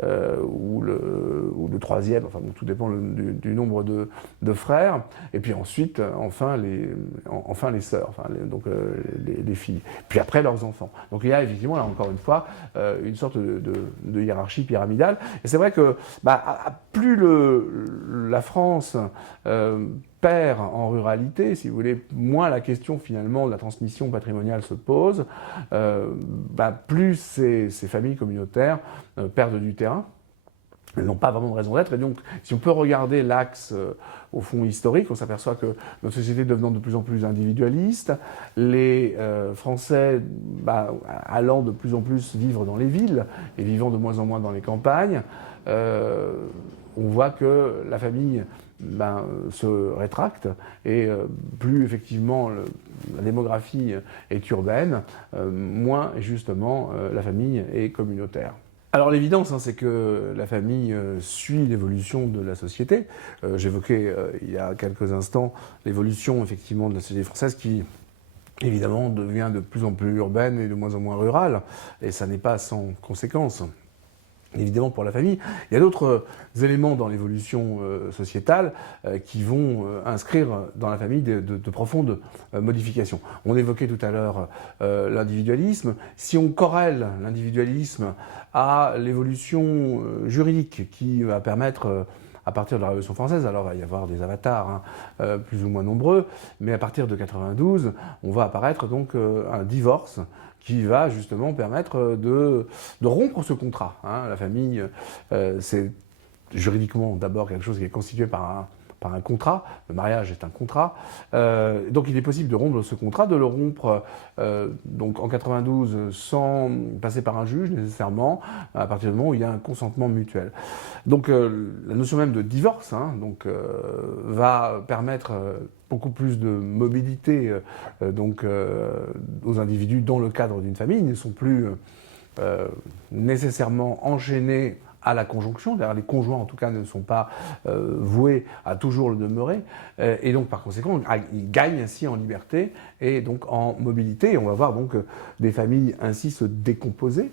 ou le troisième, enfin donc, tout dépend du nombre de frères, et puis ensuite enfin les sœurs, enfin les filles, puis après leurs enfants. Donc il y a effectivement là encore une fois une sorte de hiérarchie pyramidale, et c'est vrai que plus la France perd en ruralité, si vous voulez, moins la question finalement de la transmission patrimoniale se pose, plus ces familles communautaires perdent du terrain. Elles n'ont pas vraiment de raison d'être, et donc si on peut regarder l'axe au fond historique, on s'aperçoit que notre société devenant de plus en plus individualiste, les Français allant de plus en plus vivre dans les villes et vivant de moins en moins dans les campagnes, on voit que la famille se rétracte et plus effectivement la démographie est urbaine, moins justement la famille est communautaire. Alors l'évidence, hein, c'est que la famille suit l'évolution de la société. J'évoquais il y a quelques instants l'évolution effectivement de la société française qui évidemment devient de plus en plus urbaine et de moins en moins rurale, et ça n'est pas sans conséquence. évidemment pour la famille. Il y a d'autres éléments dans l'évolution sociétale qui vont inscrire dans la famille de profondes modifications. On évoquait tout à l'heure l'individualisme. Si on corrèle l'individualisme à l'évolution juridique qui va permettre à partir de la Révolution française, alors il va y avoir des avatars plus ou moins nombreux, mais à partir de 92, on va apparaître donc un divorce qui va justement permettre de rompre ce contrat. La famille, c'est juridiquement d'abord quelque chose qui est constitué par un contrat. Le mariage est un contrat. Donc il est possible de rompre ce contrat, de le rompre donc en 92 sans passer par un juge nécessairement, à partir du moment où il y a un consentement mutuel. Donc la notion même de divorce va permettre beaucoup plus de mobilité aux individus dans le cadre d'une famille. Ils ne sont plus nécessairement enchaînés à la conjonction, d'ailleurs les conjoints en tout cas ne sont pas voués à toujours le demeurer, et donc par conséquent ils gagnent ainsi en liberté et donc en mobilité, et on va voir donc des familles ainsi se décomposer,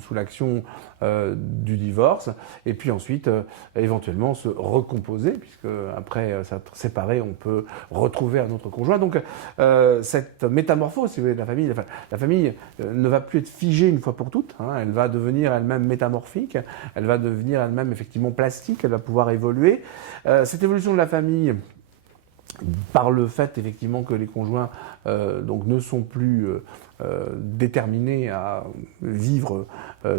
sous l'action du divorce, et puis ensuite éventuellement se recomposer, puisque après s'être séparé, on peut retrouver un autre conjoint. Donc cette métamorphose, si vous voulez, de la famille ne va plus être figée une fois pour toutes, elle va devenir elle-même métamorphique, elle va devenir elle-même effectivement plastique, elle va pouvoir évoluer. Cette évolution de la famille, par le fait effectivement que les conjoints donc ne sont plus déterminés à vivre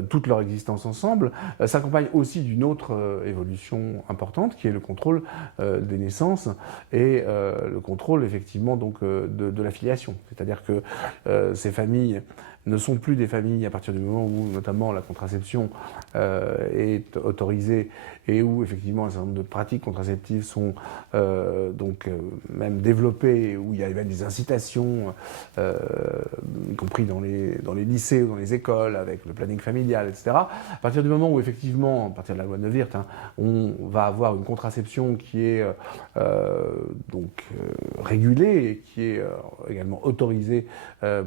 toute leur existence ensemble, s'accompagne aussi d'une autre évolution importante qui est le contrôle des naissances et le contrôle effectivement donc de la filiation. C'est-à-dire que ces familles ne sont plus des familles à partir du moment où notamment la contraception est autorisée et où effectivement un certain nombre de pratiques contraceptives sont même développées, où il y a même des incitations, y compris dans les lycées ou dans les écoles, avec le planning familial, etc. À partir du moment où effectivement, à partir de la loi de Neuwirth, on va avoir une contraception qui est régulée et qui est également autorisée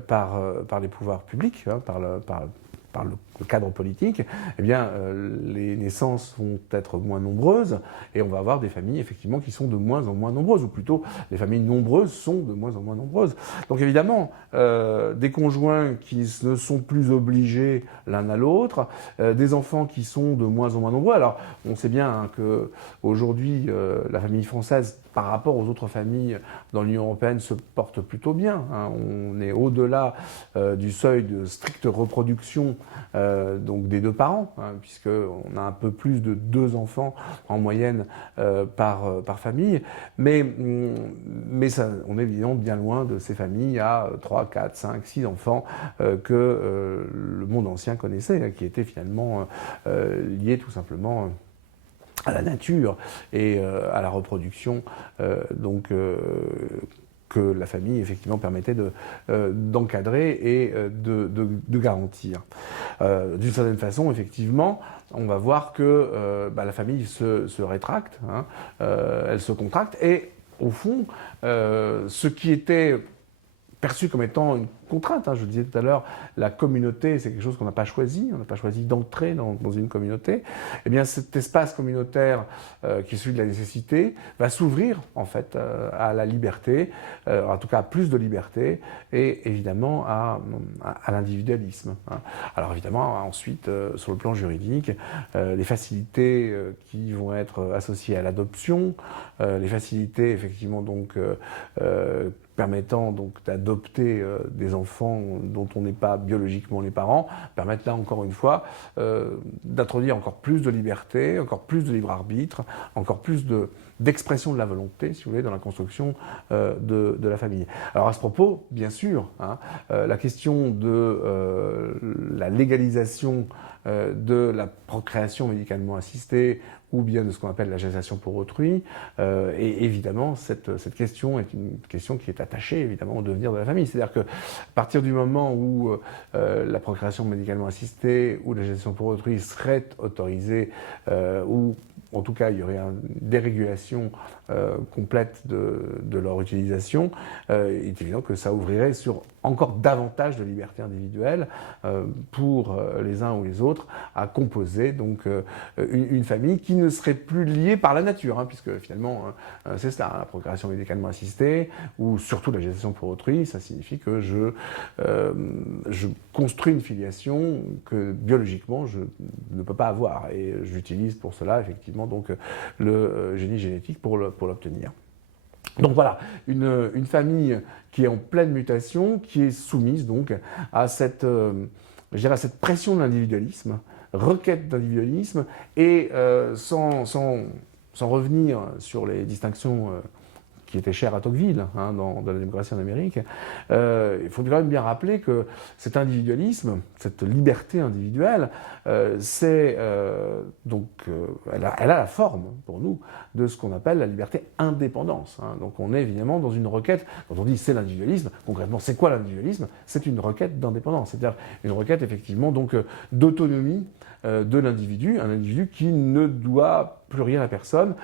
par les pouvoirs publics, par le cadre politique, eh bien, les naissances vont être moins nombreuses et on va avoir des familles effectivement qui sont de moins en moins nombreuses, ou plutôt les familles nombreuses sont de moins en moins nombreuses. Donc évidemment, des conjoints qui ne sont plus obligés l'un à l'autre, des enfants qui sont de moins en moins nombreux. Alors, on sait bien que aujourd'hui, la famille française, par rapport aux autres familles dans l'Union européenne, se porte plutôt bien. On est au-delà du seuil de stricte reproduction donc des deux parents, puisqu'on a un peu plus de 2 enfants en moyenne par famille, mais ça, on est évidemment bien loin de ces familles à 3, 4, 5, 6 enfants que le monde ancien connaissait, qui étaient finalement liés tout simplement à la nature et à la reproduction, que la famille effectivement permettait d'encadrer et de garantir. D'une certaine façon, effectivement, on va voir que la famille se rétracte, elle se contracte, et au fond, ce qui était perçu comme étant une contrainte. Je le disais tout à l'heure, la communauté, c'est quelque chose qu'on n'a pas choisi. On n'a pas choisi d'entrer dans une communauté. Eh bien, cet espace communautaire qui est celui de la nécessité va s'ouvrir en fait à la liberté, en tout cas à plus de liberté, et évidemment à l'individualisme. Alors évidemment, ensuite, sur le plan juridique, les facilités qui vont être associées à l'adoption, les facilités effectivement donc permettant donc d'adopter des enfants dont on n'est pas biologiquement les parents, permettent là encore une fois d'introduire encore plus de liberté, encore plus de libre arbitre, encore plus d'expression de la volonté, si vous voulez, dans la construction de la famille. Alors à ce propos, bien sûr, la question de la légalisation de la procréation médicalement assistée ou bien de ce qu'on appelle la gestation pour autrui. Et évidemment, cette question est une question qui est attachée évidemment au devenir de la famille. C'est-à-dire qu'à partir du moment où la procréation médicalement assistée ou la gestation pour autrui serait autorisée, ou en tout cas il y aurait une dérégulation complète de leur utilisation, il est évident que ça ouvrirait sur encore davantage de liberté individuelle pour les uns ou les autres à composer donc une famille qui ne serait plus liée par la nature, puisque finalement c'est ça, la procréation médicalement assistée ou surtout la gestation pour autrui, ça signifie que je construis une filiation que biologiquement je ne peux pas avoir et j'utilise pour cela effectivement donc le génie génétique pour l'obtenir. Donc voilà, une famille qui est en pleine mutation, qui est soumise donc à cette pression de l'individualisme, requête d'individualisme, et sans revenir sur les distinctions qui était chères à Tocqueville dans la démocratie en Amérique, il faut quand même bien rappeler que cet individualisme, cette liberté individuelle, elle a la forme, pour nous, de ce qu'on appelle la liberté indépendance. Donc on est évidemment dans une requête, quand on dit c'est l'individualisme, concrètement c'est quoi l'individualisme? C'est une requête d'indépendance, c'est-à-dire une requête effectivement donc d'autonomie de l'individu, un individu qui ne doit plus rien à personne,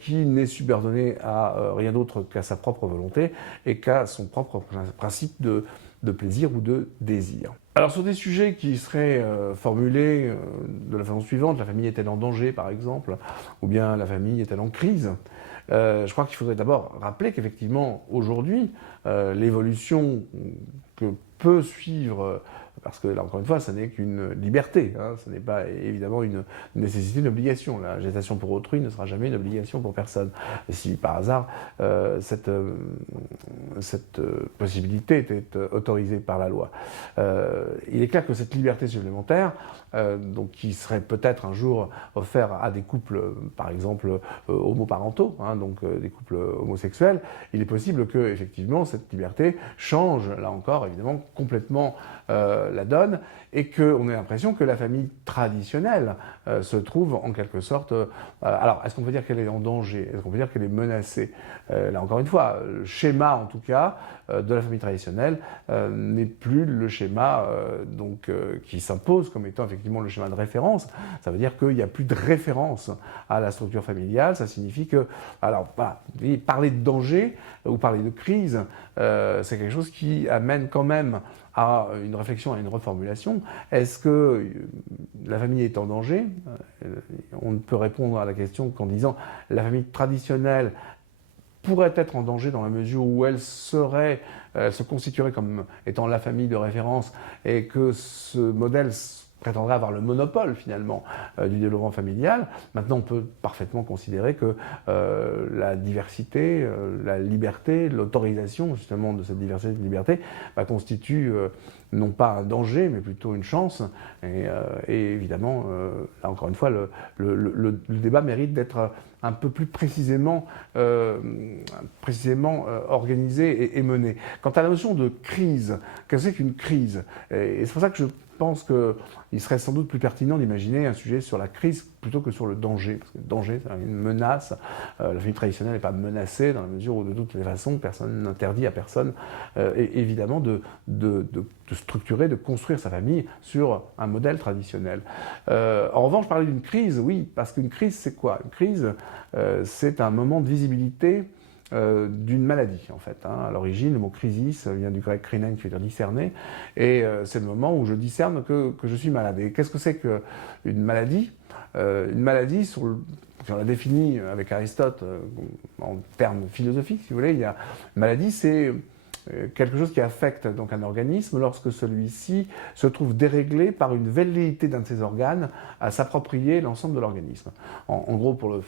qui n'est subordonné à rien d'autre qu'à sa propre volonté et qu'à son propre principe de plaisir ou de désir. Alors sur des sujets qui seraient formulés de la façon suivante, la famille est-elle en danger par exemple, ou bien la famille est-elle en crise, je crois qu'il faudrait d'abord rappeler qu'effectivement aujourd'hui l'évolution que peut suivre, parce que là encore une fois, ça n'est qu'une liberté, ce n'est pas évidemment une nécessité, une obligation. La gestation pour autrui ne sera jamais une obligation pour personne. Et si par hasard cette possibilité était autorisée par la loi, il est clair que cette liberté supplémentaire, donc qui serait peut-être un jour offerte à des couples, par exemple homoparentaux, donc des couples homosexuels, il est possible que effectivement cette liberté change, là encore évidemment complètement la donne, et qu'on ait l'impression que la famille traditionnelle se trouve en quelque sorte... alors, est-ce qu'on peut dire qu'elle est en danger? Est-ce qu'on peut dire qu'elle est menacée? Là, encore une fois, le schéma, en tout cas, de la famille traditionnelle n'est plus le schéma qui s'impose comme étant effectivement le schéma de référence. Ça veut dire qu'il n'y a plus de référence à la structure familiale. Ça signifie que... Alors, voilà, parler de danger ou parler de crise, c'est quelque chose qui amène quand même à une réflexion, à une reformulation. Est-ce que la famille est en danger? On ne peut répondre à la question qu'en disant la famille traditionnelle pourrait être en danger dans la mesure où elle se constituerait comme étant la famille de référence et que ce modèle prétendrait avoir le monopole finalement du développement familial. Maintenant, on peut parfaitement considérer que la diversité, la liberté, l'autorisation justement de cette diversité et de liberté constitue non pas un danger, mais plutôt une chance. Et évidemment, là encore une fois, le débat mérite d'être un peu plus précisément organisé et mené. Quant à la notion de crise, qu'est-ce que c'est qu'une crise? Et c'est pour ça que je pense qu'il serait sans doute plus pertinent d'imaginer un sujet sur la crise plutôt que sur le danger. Parce que le danger, c'est une menace. La famille traditionnelle n'est pas menacée dans la mesure où, de toutes les façons, personne n'interdit à personne, évidemment, de structurer, de construire sa famille sur un modèle traditionnel. En revanche, parler d'une crise, oui, parce qu'une crise, c'est quoi? Une crise, c'est un moment de visibilité d'une maladie en fait. À l'origine, le mot crisis vient du grec krinen qui veut dire discerner, et c'est le moment où je discerne que je suis malade. Et qu'est-ce que c'est qu'une maladie? Une maladie, si on la définit avec Aristote en termes philosophiques, si vous voulez, une maladie, c'est quelque chose qui affecte donc un organisme lorsque celui-ci se trouve déréglé par une velléité d'un de ses organes à s'approprier l'ensemble de l'organisme. En gros, pour le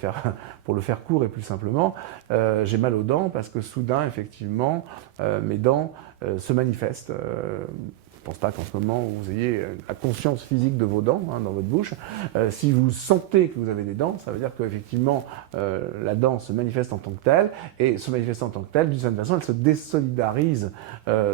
faire court et plus simplement, j'ai mal aux dents parce que soudain, effectivement, mes dents se manifestent. Je ne pense pas qu'en ce moment vous ayez la conscience physique de vos dents dans votre bouche. Si vous sentez que vous avez des dents, ça veut dire qu'effectivement la dent se manifeste en tant que telle, et se manifeste en tant que telle, d'une certaine façon, elle se désolidarise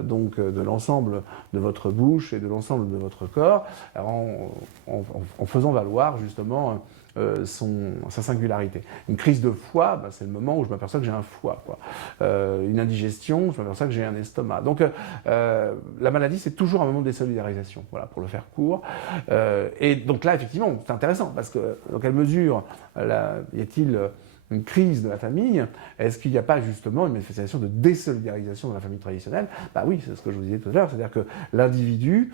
donc de l'ensemble de votre bouche et de l'ensemble de votre corps, en faisant valoir justement sa singularité. Une crise de foie, bah, c'est le moment où je m'aperçois que j'ai un foie, quoi. Une indigestion, je m'aperçois que j'ai un estomac. Donc la maladie, c'est toujours un moment de désolidarisation, voilà, pour le faire court. Et donc là, effectivement, c'est intéressant, parce que dans quelle mesure y a-t-il une crise de la famille? Est-ce qu'il n'y a pas justement une manifestation de désolidarisation de la famille traditionnelle? Bah oui, c'est ce que je vous disais tout à l'heure, c'est-à-dire que l'individu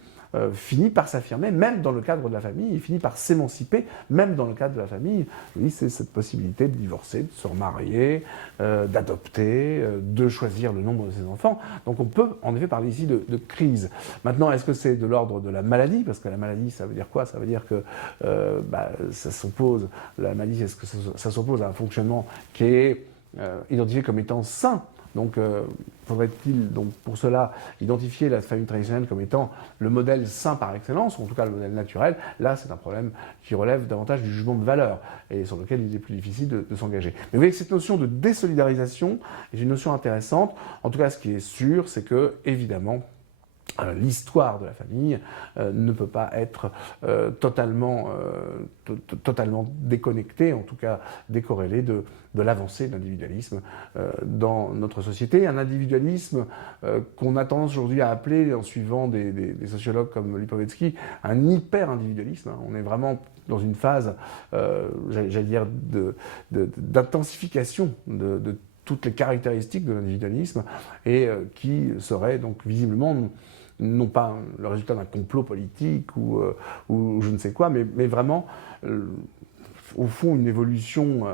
finit par s'affirmer, même dans le cadre de la famille, il finit par s'émanciper, même dans le cadre de la famille. Oui, c'est cette possibilité de divorcer, de se remarier, d'adopter, de choisir le nombre de ses enfants. Donc on peut en effet parler ici de crise. Maintenant, est-ce que c'est de l'ordre de la maladie? Parce que la maladie, ça veut dire quoi? Ça veut dire que ça s'oppose, la maladie, est-ce que ça s'oppose à un fonctionnement qui est identifié comme étant sain? Donc, faudrait-il donc pour cela identifier la famille traditionnelle comme étant le modèle sain par excellence, ou en tout cas le modèle naturel? Là, c'est un problème qui relève davantage du jugement de valeur et sur lequel il est plus difficile de s'engager. Mais vous voyez que cette notion de désolidarisation est une notion intéressante. En tout cas, ce qui est sûr, c'est que, évidemment, l'histoire de la famille ne peut pas être totalement déconnectée, en tout cas décorrélée de l'avancée de l'individualisme dans notre société. Un individualisme qu'on a tendance aujourd'hui à appeler, en suivant des sociologues comme Lipovetsky, un hyper-individualisme. On est vraiment dans une phase, j'allais dire, d'intensification de toutes les caractéristiques de l'individualisme et qui serait donc visiblement non pas le résultat d'un complot politique ou je ne sais quoi, mais vraiment, au fond, une évolution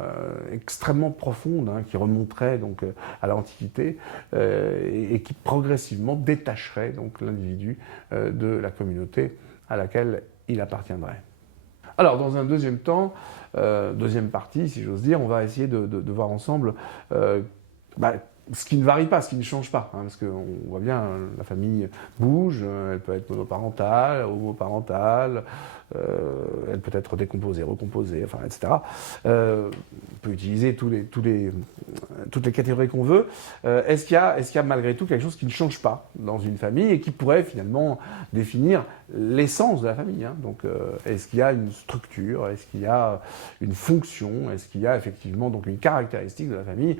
extrêmement profonde qui remonterait donc à l'Antiquité et qui progressivement détacherait donc l'individu de la communauté à laquelle il appartiendrait. Alors, dans un deuxième temps, deuxième partie, si j'ose dire, on va essayer de voir ensemble ce qui ne varie pas, ce qui ne change pas, parce qu'on voit bien, la famille bouge, elle peut être monoparentale, homoparentale, elle peut être décomposée, recomposée, enfin, etc. On peut utiliser toutes les catégories qu'on veut. Est-ce qu'il y a malgré tout quelque chose qui ne change pas dans une famille et qui pourrait finalement définir l'essence de la famille, Donc, est-ce qu'il y a une structure? Est-ce qu'il y a une fonction? Est-ce qu'il y a effectivement donc une caractéristique de la famille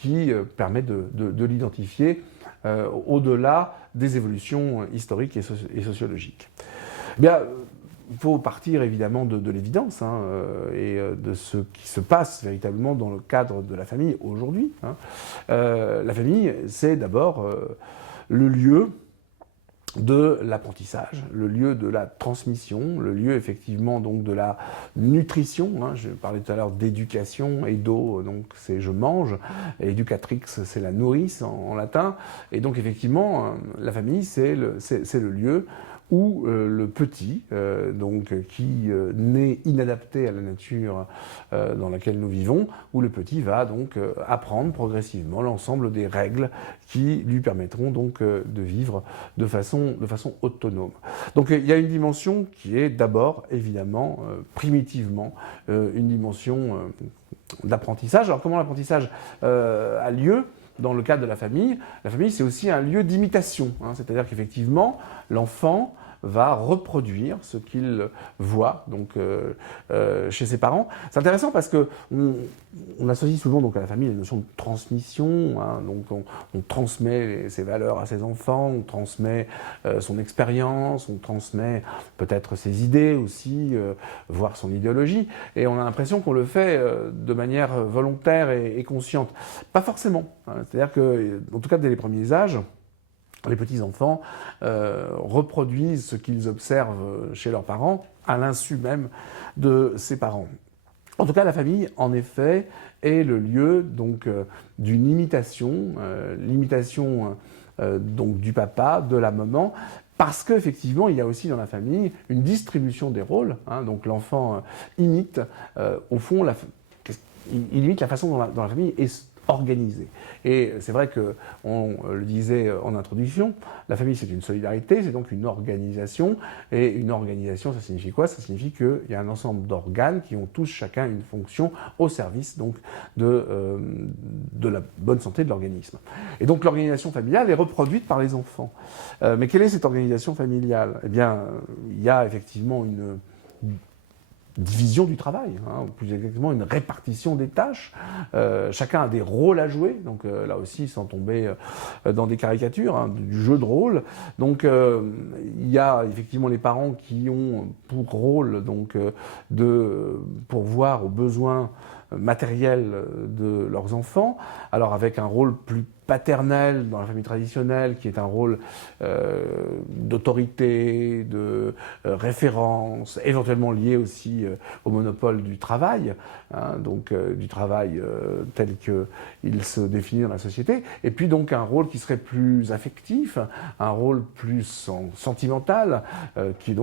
qui permet de l'identifier au-delà des évolutions historiques et sociologiques? Eh bien, il faut partir évidemment de l'évidence et de ce qui se passe véritablement dans le cadre de la famille aujourd'hui. La famille, c'est d'abord le lieu de l'apprentissage, le lieu de la transmission, le lieu effectivement donc de la nutrition. Je parlais tout à l'heure d'éducation, edo, donc c'est je mange, et educatrix c'est la nourrice en latin, et donc effectivement la famille c'est le lieu où le petit, qui naît inadapté à la nature dans laquelle nous vivons, où le petit va donc apprendre progressivement l'ensemble des règles qui lui permettront donc de vivre de façon autonome. Donc il y a une dimension qui est d'abord évidemment primitivement une dimension d'apprentissage. Alors comment l'apprentissage a lieu dans le cadre de la famille? La famille, c'est aussi un lieu d'imitation, c'est-à-dire qu'effectivement, l'enfant va reproduire ce qu'il voit donc, chez ses parents. C'est intéressant parce qu'on associe souvent donc, à la famille la notion de transmission, donc on transmet ses valeurs à ses enfants, on transmet son expérience, on transmet peut-être ses idées aussi, voire son idéologie, et on a l'impression qu'on le fait de manière volontaire et consciente. Pas forcément, c'est-à-dire que, en tout cas dès les premiers âges, les petits-enfants reproduisent ce qu'ils observent chez leurs parents, à l'insu même de ses parents. En tout cas, la famille, en effet, est le lieu donc d'une imitation, l'imitation donc du papa, de la maman, parce qu'effectivement, il y a aussi dans la famille une distribution des rôles. Donc l'enfant imite, au fond, il imite la façon dont la famille est organisée. Et c'est vrai qu'on le disait en introduction, la famille c'est une solidarité, c'est donc une organisation, et une organisation ça signifie quoi? Ça signifie qu'il y a un ensemble d'organes qui ont tous chacun une fonction au service donc de la bonne santé de l'organisme. Et donc l'organisation familiale est reproduite par les enfants. Mais quelle est cette organisation familiale? Eh bien, il y a effectivement division du travail, ou plus exactement une répartition des tâches. Chacun a des rôles à jouer, donc là aussi sans tomber dans des caricatures, du jeu de rôle. Donc il y a effectivement les parents qui ont pour rôle donc de pourvoir aux besoins matériels de leurs enfants, alors avec un rôle plus paternel dans la famille traditionnelle, qui est un rôle d'autorité, de référence, éventuellement lié aussi au monopole du travail, donc du travail tel qu'il se définit dans la société, et puis donc un rôle qui serait plus affectif, un rôle plus sentimental, qui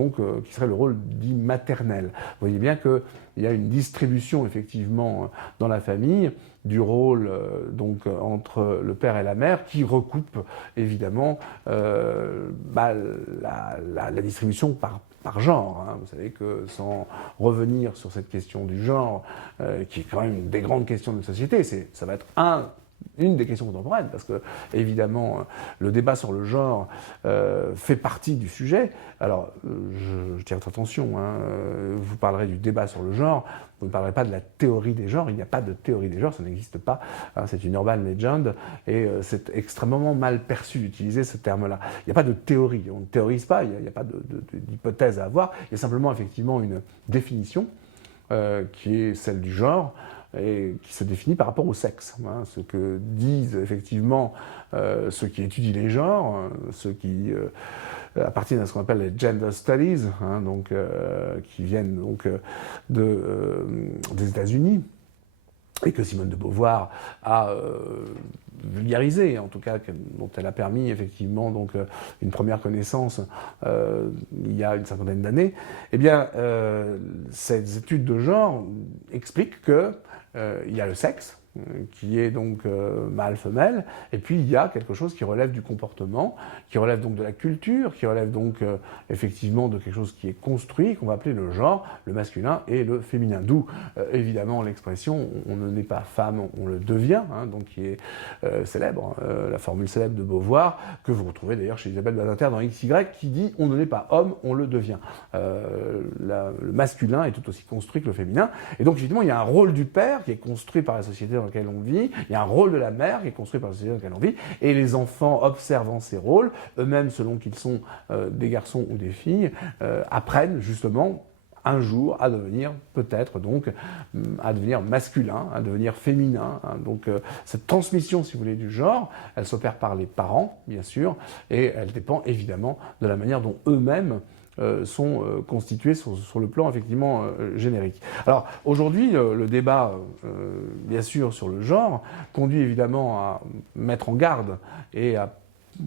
serait le rôle dit maternel. Vous voyez bien qu'il y a une distribution effectivement dans la famille du rôle donc entre le père et la mère qui recoupe évidemment la distribution par genre. Vous savez que sans revenir sur cette question du genre, qui est quand même une des grandes questions de la société, ça va être une des questions contemporaines, parce que évidemment le débat sur le genre fait partie du sujet. Alors je tiens votre attention, vous parlerez du débat sur le genre, vous ne parlerez pas de la théorie des genres. Il n'y a pas de théorie des genres, ça n'existe pas, c'est une urban legend, et c'est extrêmement mal perçu d'utiliser ce terme-là. Il n'y a pas de théorie, on ne théorise pas, il n'y a pas d'hypothèse à avoir, il y a simplement effectivement une définition qui est celle du genre, et qui se définit par rapport au sexe. Ce que disent effectivement ceux qui étudient les genres, ceux qui appartiennent à ce qu'on appelle les gender studies, qui viennent donc des États-Unis, et que Simone de Beauvoir a vulgarisé, en tout cas dont elle a permis effectivement donc une première connaissance il y a une cinquantaine d'années. Eh bien, ces études de genre expliquent que il y a le sexe, qui est donc mâle-femelle, et puis il y a quelque chose qui relève du comportement, qui relève donc de la culture, qui relève donc effectivement de quelque chose qui est construit, qu'on va appeler le genre, le masculin et le féminin. D'où évidemment l'expression « on ne naît pas femme, on le devient », donc qui est célèbre, la formule célèbre de Beauvoir, que vous retrouvez d'ailleurs chez Isabelle Badinter dans XY, qui dit « on ne naît pas homme, on le devient ». Le masculin est tout aussi construit que le féminin, et donc effectivement il y a un rôle du père qui est construit par la société dans laquelle on vit, il y a un rôle de la mère qui est construit par la société dans laquelle on vit, et les enfants observant ces rôles, eux-mêmes selon qu'ils sont des garçons ou des filles, apprennent justement un jour à devenir peut-être donc à devenir masculin, à devenir féminin. Donc cette transmission, si vous voulez, du genre, elle s'opère par les parents, bien sûr, et elle dépend évidemment de la manière dont eux-mêmes sont constitués sur le plan effectivement générique. Alors aujourd'hui, le débat, bien sûr, sur le genre, conduit évidemment à mettre en garde et à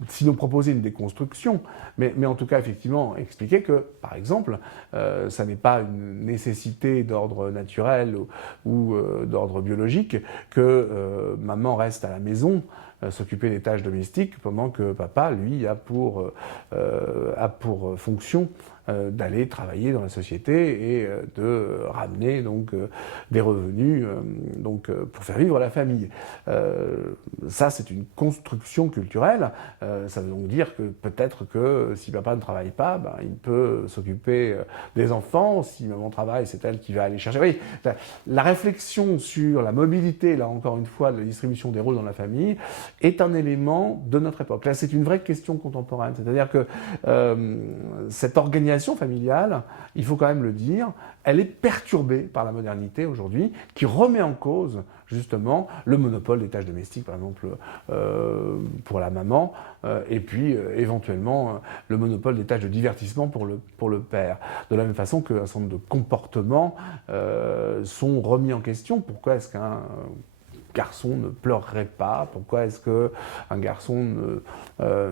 sinon proposer une déconstruction, mais en tout cas effectivement expliquer que, par exemple, ça n'est pas une nécessité d'ordre naturel ou d'ordre biologique que maman reste à la maison s'occuper des tâches domestiques pendant que papa, lui, a pour fonction d'aller travailler dans la société et de ramener donc des revenus pour faire vivre la famille. Ça, c'est une construction culturelle. Ça veut donc dire que peut-être que si papa ne travaille pas, il peut s'occuper des enfants. Si maman travaille, c'est elle qui va aller chercher. Oui, la réflexion sur la mobilité, là encore une fois, de la distribution des rôles dans la famille, est un élément de notre époque. Là, c'est une vraie question contemporaine. C'est-à-dire que cette organisation familiale, il faut quand même le dire, elle est perturbée par la modernité aujourd'hui, qui remet en cause justement le monopole des tâches domestiques, par exemple pour la maman, et puis éventuellement le monopole des tâches de divertissement pour le père. De la même façon qu'un certain nombre de comportements sont remis en question. Pourquoi est-ce qu'un garçon ne pleurerait pas? Pourquoi est-ce qu'un garçon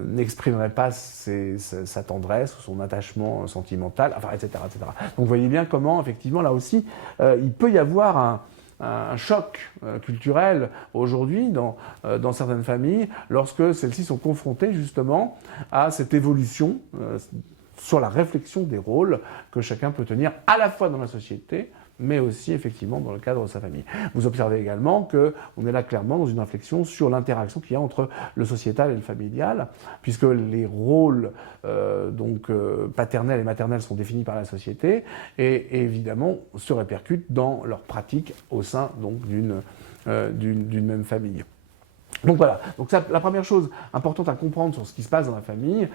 n'exprimerait pas sa tendresse ou son attachement sentimental, enfin, etc., etc. Donc vous voyez bien comment, effectivement, là aussi, il peut y avoir un choc culturel aujourd'hui dans certaines familles lorsque celles-ci sont confrontées justement à cette évolution sur la réflexion des rôles que chacun peut tenir à la fois dans la société, mais aussi effectivement dans le cadre de sa famille. Vous observez également qu'on est là clairement dans une réflexion sur l'interaction qu'il y a entre le sociétal et le familial, puisque les rôles paternels et maternels sont définis par la société et évidemment se répercutent dans leur pratique au sein d'une même famille. Donc voilà, donc ça, la première chose importante à comprendre sur ce qui se passe dans la famille,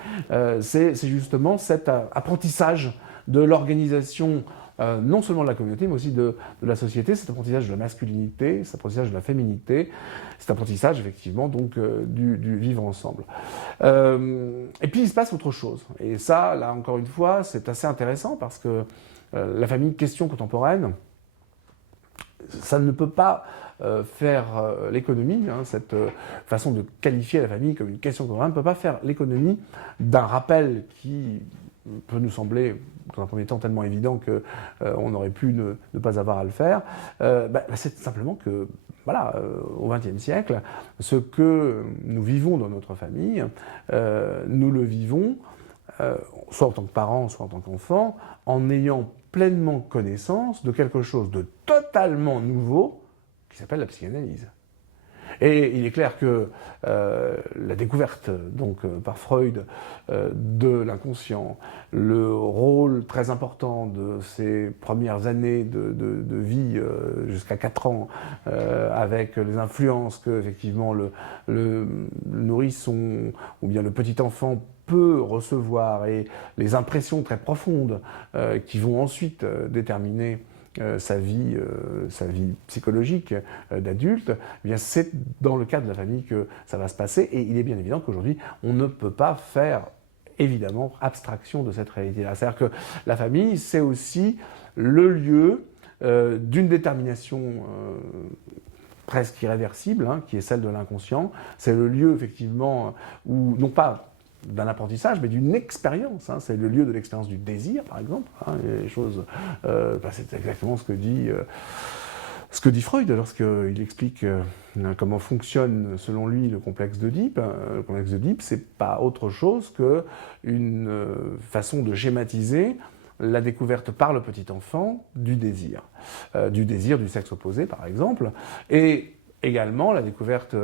c'est justement cet apprentissage de l'organisation non seulement de la communauté, mais aussi de la société, cet apprentissage de la masculinité, cet apprentissage de la féminité, cet apprentissage effectivement donc du vivre ensemble. Et puis il se passe autre chose, et ça, là encore une fois, c'est assez intéressant parce que la famille, question contemporaine, ça ne peut pas faire l'économie, cette façon de qualifier la famille comme une question contemporaine, ne peut pas faire l'économie d'un rappel qui peut nous sembler, dans un premier temps, tellement évident qu'on aurait pu ne pas avoir à le faire. C'est simplement que, voilà, au XXe siècle, ce que nous vivons dans notre famille, nous le vivons, soit en tant que parents, soit en tant qu'enfants, en ayant pleinement connaissance de quelque chose de totalement nouveau qui s'appelle la psychanalyse. Et il est clair que la découverte par Freud de l'inconscient, le rôle très important de ces premières années de vie jusqu'à 4 ans, avec les influences que effectivement le nourrisson ou bien le petit enfant peut recevoir et les impressions très profondes qui vont ensuite déterminer sa vie psychologique d'adulte, eh bien c'est dans le cadre de la famille que ça va se passer. Et il est bien évident qu'aujourd'hui, on ne peut pas faire évidemment abstraction de cette réalité-là. C'est-à-dire que la famille, c'est aussi le lieu d'une détermination presque irréversible, qui est celle de l'inconscient. C'est le lieu effectivement où, non pas d'un apprentissage, mais d'une expérience. C'est le lieu de l'expérience du désir, par exemple. Les choses, c'est exactement ce que dit Freud lorsqu'il explique comment fonctionne, selon lui, le complexe d'Oedipe. Le complexe d'Oedipe, c'est pas autre chose qu'une façon de schématiser la découverte par le petit enfant du désir du sexe opposé, par exemple, et également la découverte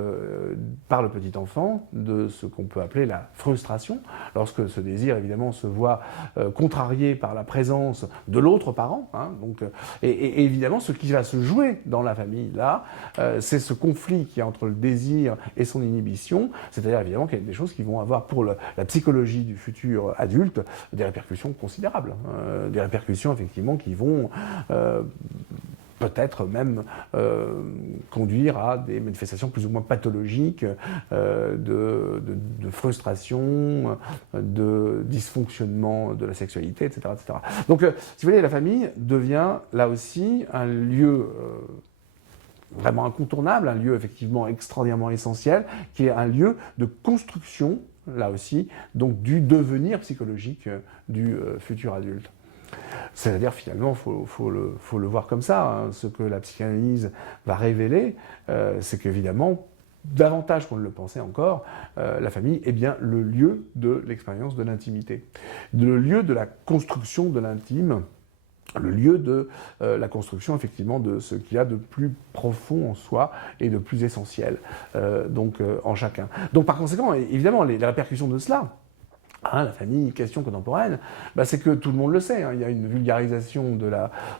par le petit enfant de ce qu'on peut appeler la frustration, lorsque ce désir évidemment se voit contrarié par la présence de l'autre parent. Et évidemment ce qui va se jouer dans la famille là, c'est ce conflit qui est entre le désir et son inhibition, c'est-à-dire évidemment qu'il y a des choses qui vont avoir pour la psychologie du futur adulte des répercussions considérables, des répercussions effectivement qui vont peut-être même conduire à des manifestations plus ou moins pathologiques de frustration, de dysfonctionnement de la sexualité, etc. etc. Donc, si vous voulez, la famille devient là aussi un lieu vraiment incontournable, un lieu effectivement extraordinairement essentiel, qui est un lieu de construction, là aussi, donc du devenir psychologique du futur adulte. C'est-à-dire, finalement, faut le voir comme ça. Ce que la psychanalyse va révéler, c'est qu'évidemment, davantage qu'on ne le pensait encore, la famille est bien le lieu de l'expérience de l'intimité, le lieu de la construction de l'intime, le lieu de la construction, effectivement, de ce qu'il y a de plus profond en soi et de plus essentiel en chacun. Donc, par conséquent, évidemment, les répercussions de cela, la famille, question contemporaine, c'est que tout le monde le sait. Il y a une vulgarisation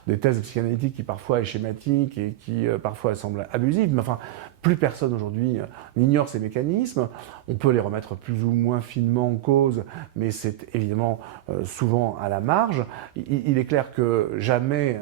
des thèses psychanalytiques qui parfois est schématique et qui parfois semble abusive, mais enfin, plus personne aujourd'hui n'ignore ces mécanismes. On peut les remettre plus ou moins finement en cause, mais c'est évidemment souvent à la marge. Il est clair que jamais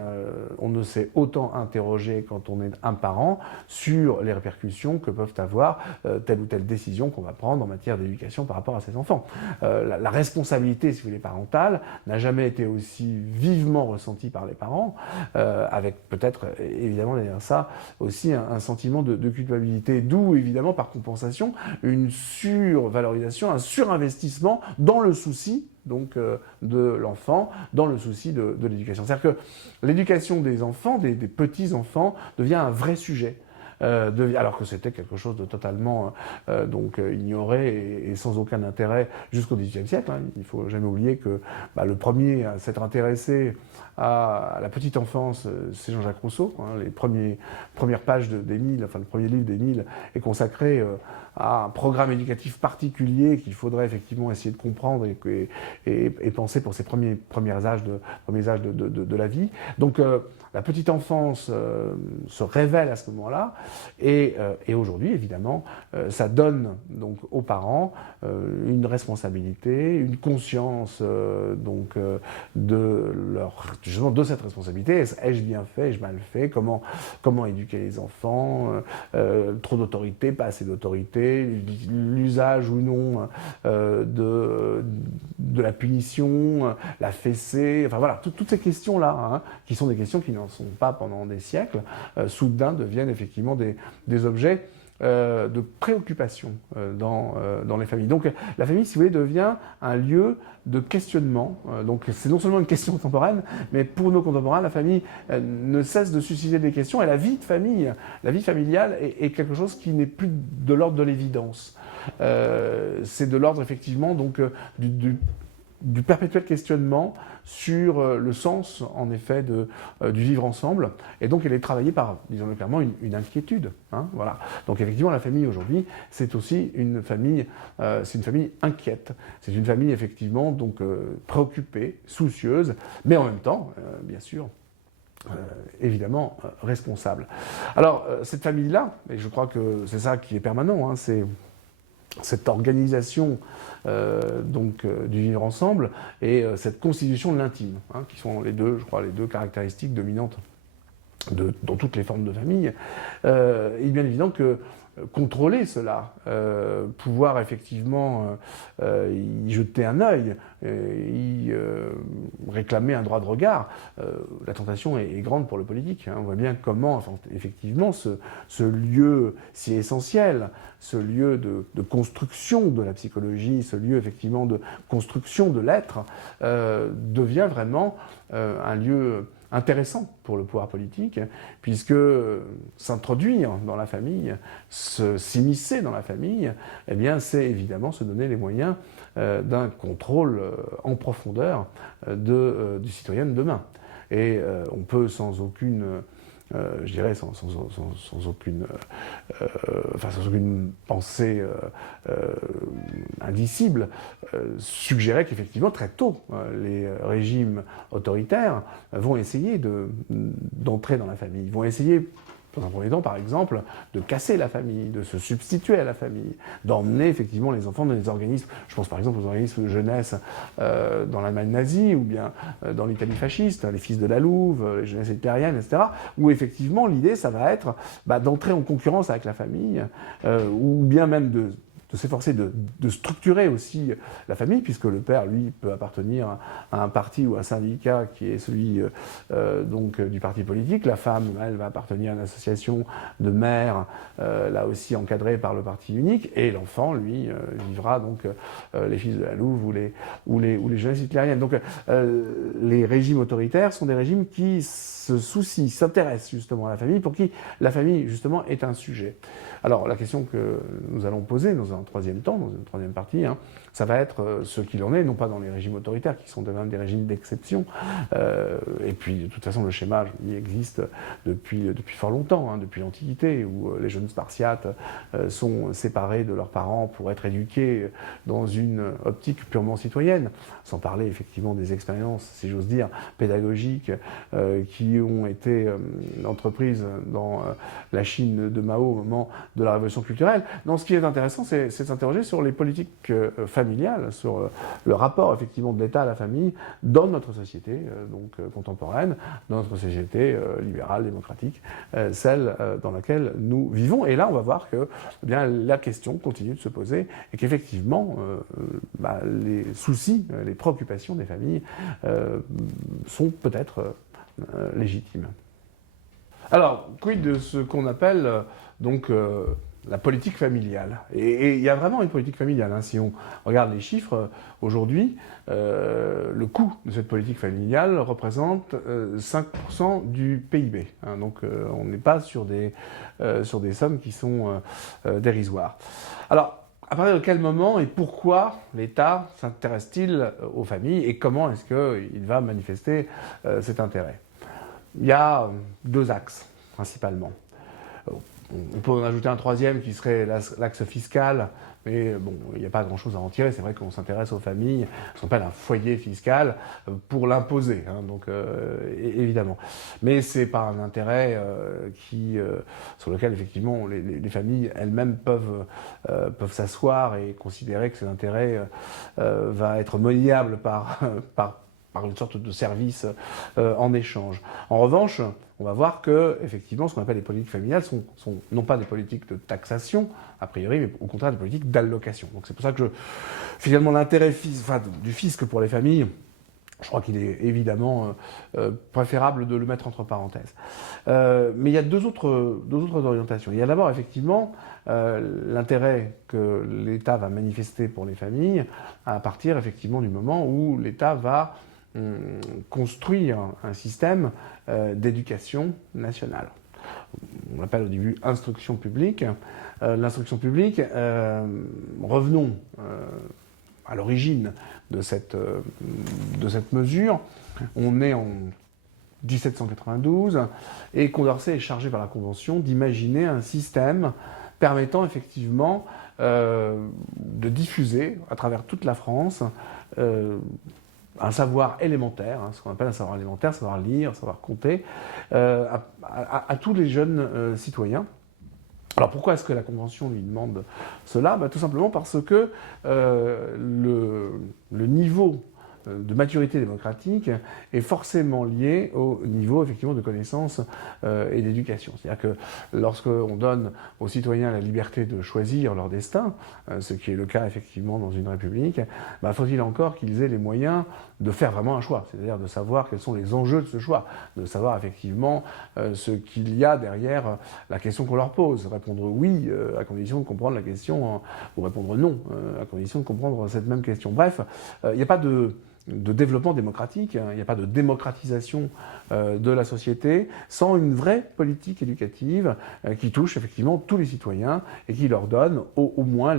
on ne s'est autant interrogé quand on est un parent sur les répercussions que peuvent avoir telle ou telle décision qu'on va prendre en matière d'éducation par rapport à ses enfants. La responsabilité, si vous voulez, parentale n'a jamais été aussi vivement ressentie par les parents, avec peut-être, évidemment, derrière ça, aussi un sentiment de culpabilité, d'où, évidemment, par compensation, une survalorisation, un surinvestissement dans le souci de l'enfant, dans le souci de l'éducation. C'est-à-dire que l'éducation des enfants, des petits-enfants, devient un vrai sujet. alors que c'était quelque chose de totalement ignoré et sans aucun intérêt jusqu'au XVIIIe siècle. Hein. Il ne faut jamais oublier que le premier à s'être intéressé à la petite enfance, c'est Jean-Jacques Rousseau. Hein. Les premières pages d'Émile, enfin le premier livre d'Émile est consacré à un programme éducatif particulier qu'il faudrait effectivement essayer de comprendre et penser pour ces premiers âges de la vie. Donc la petite enfance se révèle à ce moment-là, et aujourd'hui, évidemment, ça donne donc aux parents une responsabilité, une conscience justement de cette responsabilité. Ai-je bien fait, ai-je mal fait, comment éduquer les enfants, trop d'autorité, pas assez d'autorité, l'usage ou non de la punition, la fessée, enfin voilà, toutes ces questions-là, hein, qui sont des questions qui n'en sont pas pendant des siècles, soudain deviennent effectivement des objets de préoccupation dans les familles. Donc la famille, si vous voulez, devient un lieu de questionnement. Donc c'est non seulement une question contemporaine, mais pour nos contemporains, la famille ne cesse de susciter des questions, et la vie de famille, la vie familiale est quelque chose qui n'est plus de l'ordre de l'évidence. C'est de l'ordre effectivement donc du perpétuel questionnement sur le sens, en effet, du vivre ensemble. Et donc, elle est travaillée par, disons-le clairement, une inquiétude. Hein, voilà. Donc, effectivement, la famille, aujourd'hui, c'est aussi une famille inquiète. C'est une famille, effectivement, donc préoccupée, soucieuse, mais en même temps, bien sûr, évidemment, responsable. Alors, cette famille-là, et je crois que c'est ça qui est permanent, hein, c'est cette organisation du vivre ensemble et cette constitution de l'intime, hein, qui sont les deux caractéristiques dominantes dans toutes les formes de famille. Il est bien évident que contrôler cela, pouvoir effectivement y jeter un œil, y réclamer un droit de regard, la tentation est grande pour le politique. Hein. On voit bien comment, effectivement, ce lieu si essentiel, ce lieu de construction de la psychologie, ce lieu effectivement de construction de l'être, devient vraiment un lieu intéressant pour le pouvoir politique, puisque s'introduire dans la famille, s'immiscer dans la famille, eh bien, c'est évidemment se donner les moyens d'un contrôle en profondeur du citoyen de demain. Et on peut sans aucune je dirais sans aucune pensée indicible, suggérer qu'effectivement très tôt les régimes autoritaires vont essayer d'entrer dans la famille, vont essayer dans un premier temps, par exemple, de casser la famille, de se substituer à la famille, d'emmener effectivement les enfants dans des organismes, je pense par exemple aux organismes de jeunesse dans l'Allemagne nazie, ou bien dans l'Italie fasciste, les Fils de la Louve, les jeunesses hitlériennes, etc., où effectivement l'idée, ça va être d'entrer en concurrence avec la famille, ou bien même de s'efforcer de structurer aussi la famille, puisque le père, lui, peut appartenir à un parti ou à un syndicat qui est celui du parti politique. La femme, elle, va appartenir à une association de mères, là aussi encadrée par le parti unique. Et l'enfant, lui, vivra donc les Fils de la Louve ou les jeunesses hitlériennes. Donc les régimes autoritaires sont des régimes qui se soucient, s'intéressent justement à la famille, pour qui la famille, justement, est un sujet. Alors, la question que nous allons poser dans un troisième temps, dans une troisième partie, hein, ça va être ce qu'il en est, non pas dans les régimes autoritaires, qui sont même des régimes d'exception, et puis de toute façon le schéma il existe depuis fort longtemps, hein, depuis l'Antiquité, où les jeunes Spartiates sont séparés de leurs parents pour être éduqués dans une optique purement citoyenne, sans parler effectivement des expériences, si j'ose dire, pédagogiques qui ont été entreprises dans la Chine de Mao au moment de la révolution culturelle. Non, ce qui est intéressant, c'est de s'interroger sur les politiques familiales, sur le rapport effectivement de l'État à la famille dans notre société contemporaine, dans notre société libérale, démocratique, celle dans laquelle nous vivons. Et là, on va voir que la question continue de se poser et qu'effectivement, les soucis, les préoccupations des familles sont peut-être légitimes. Alors, quid de ce qu'on appelle la politique familiale. Et il y a vraiment une politique familiale. Hein. Si on regarde les chiffres, aujourd'hui, le coût de cette politique familiale représente 5% du PIB. Hein. Donc on n'est pas sur des sommes qui sont dérisoires. Alors, à partir de quel moment et pourquoi l'État s'intéresse-t-il aux familles et comment est-ce qu'il va manifester cet intérêt? Il y a deux axes, principalement. On peut en ajouter un troisième qui serait l'axe fiscal, mais bon, il n'y a pas grand-chose à en tirer. C'est vrai qu'on s'intéresse aux familles, ce qu'on appelle un foyer fiscal, pour l'imposer, hein, donc évidemment. Mais c'est pas un intérêt sur lequel effectivement les familles elles-mêmes peuvent s'asseoir et considérer que cet intérêt va être monnayable par une sorte de service en échange. En revanche, on va voir que, effectivement, ce qu'on appelle les politiques familiales sont non pas des politiques de taxation, a priori, mais au contraire des politiques d'allocation. Donc c'est pour ça que finalement, l'intérêt du fisc pour les familles, je crois qu'il est évidemment préférable de le mettre entre parenthèses. Mais il y a deux autres orientations. Il y a d'abord, effectivement, l'intérêt que l'État va manifester pour les familles à partir, effectivement, du moment où l'État va construire un système d'éducation nationale. On l'appelle au début instruction publique. L'instruction publique, revenons à l'origine de cette mesure. On est en 1792 et Condorcet est chargé par la Convention d'imaginer un système permettant effectivement de diffuser à travers toute la France un savoir élémentaire, hein, ce qu'on appelle un savoir élémentaire, savoir lire, savoir compter, à tous les jeunes citoyens. Alors pourquoi est-ce que la Convention lui demande cela? Tout simplement parce que le niveau de maturité démocratique est forcément lié au niveau effectivement de connaissance et d'éducation. C'est-à-dire que lorsqu'on donne aux citoyens la liberté de choisir leur destin, ce qui est le cas effectivement dans une république, faut-il encore qu'ils aient les moyens de faire vraiment un choix, c'est-à-dire de savoir quels sont les enjeux de ce choix, de savoir effectivement ce qu'il y a derrière la question qu'on leur pose. Répondre oui à condition de comprendre la question, ou répondre non à condition de comprendre cette même question. Bref, il n'y a pas de développement démocratique, il n'y a pas de démocratisation de la société sans une vraie politique éducative qui touche effectivement tous les citoyens et qui leur donne au moins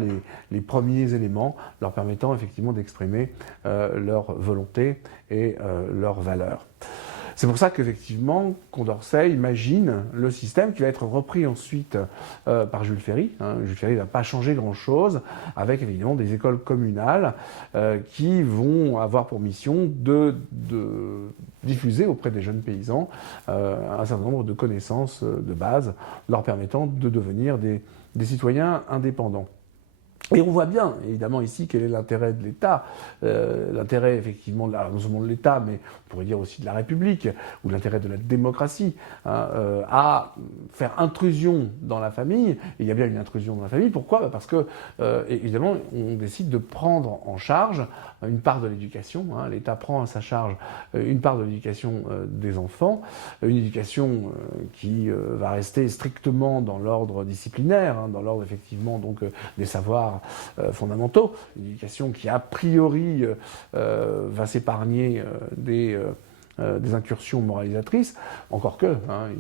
les premiers éléments leur permettant effectivement d'exprimer leur volonté et leurs valeurs. C'est pour ça qu'effectivement, Condorcet imagine le système qui va être repris ensuite par Jules Ferry. Jules Ferry ne va pas changer grand-chose, avec évidemment des écoles communales qui vont avoir pour mission de diffuser auprès des jeunes paysans un certain nombre de connaissances de base, leur permettant de devenir des citoyens indépendants. Et on voit bien, évidemment, ici, quel est l'intérêt de l'État, l'intérêt, effectivement, non seulement de l'État, mais on pourrait dire aussi de la République, ou l'intérêt de la démocratie, à faire intrusion dans la famille. Et il y a bien une intrusion dans la famille. Pourquoi? Parce que, évidemment, on décide de prendre en charge une part de l'éducation. L'État prend à sa charge une part de l'éducation des enfants, une éducation qui va rester strictement dans l'ordre disciplinaire, dans l'ordre, effectivement, donc, des savoirs fondamentaux, une éducation qui a priori va s'épargner des incursions moralisatrices, encore que,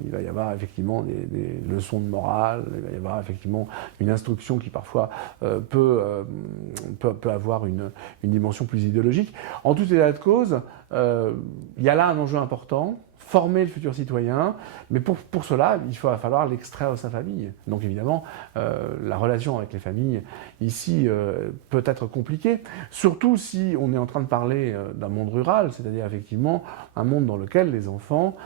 il va y avoir effectivement des leçons de morale, il va y avoir effectivement une instruction qui parfois peut avoir une dimension plus idéologique. En tout état de cause, il y a là un enjeu important, former le futur citoyen, mais pour cela, il va falloir l'extraire de sa famille. Donc évidemment, la relation avec les familles, ici, peut être compliquée, surtout si on est en train de parler d'un monde rural, c'est-à-dire effectivement un monde dans lequel les enfants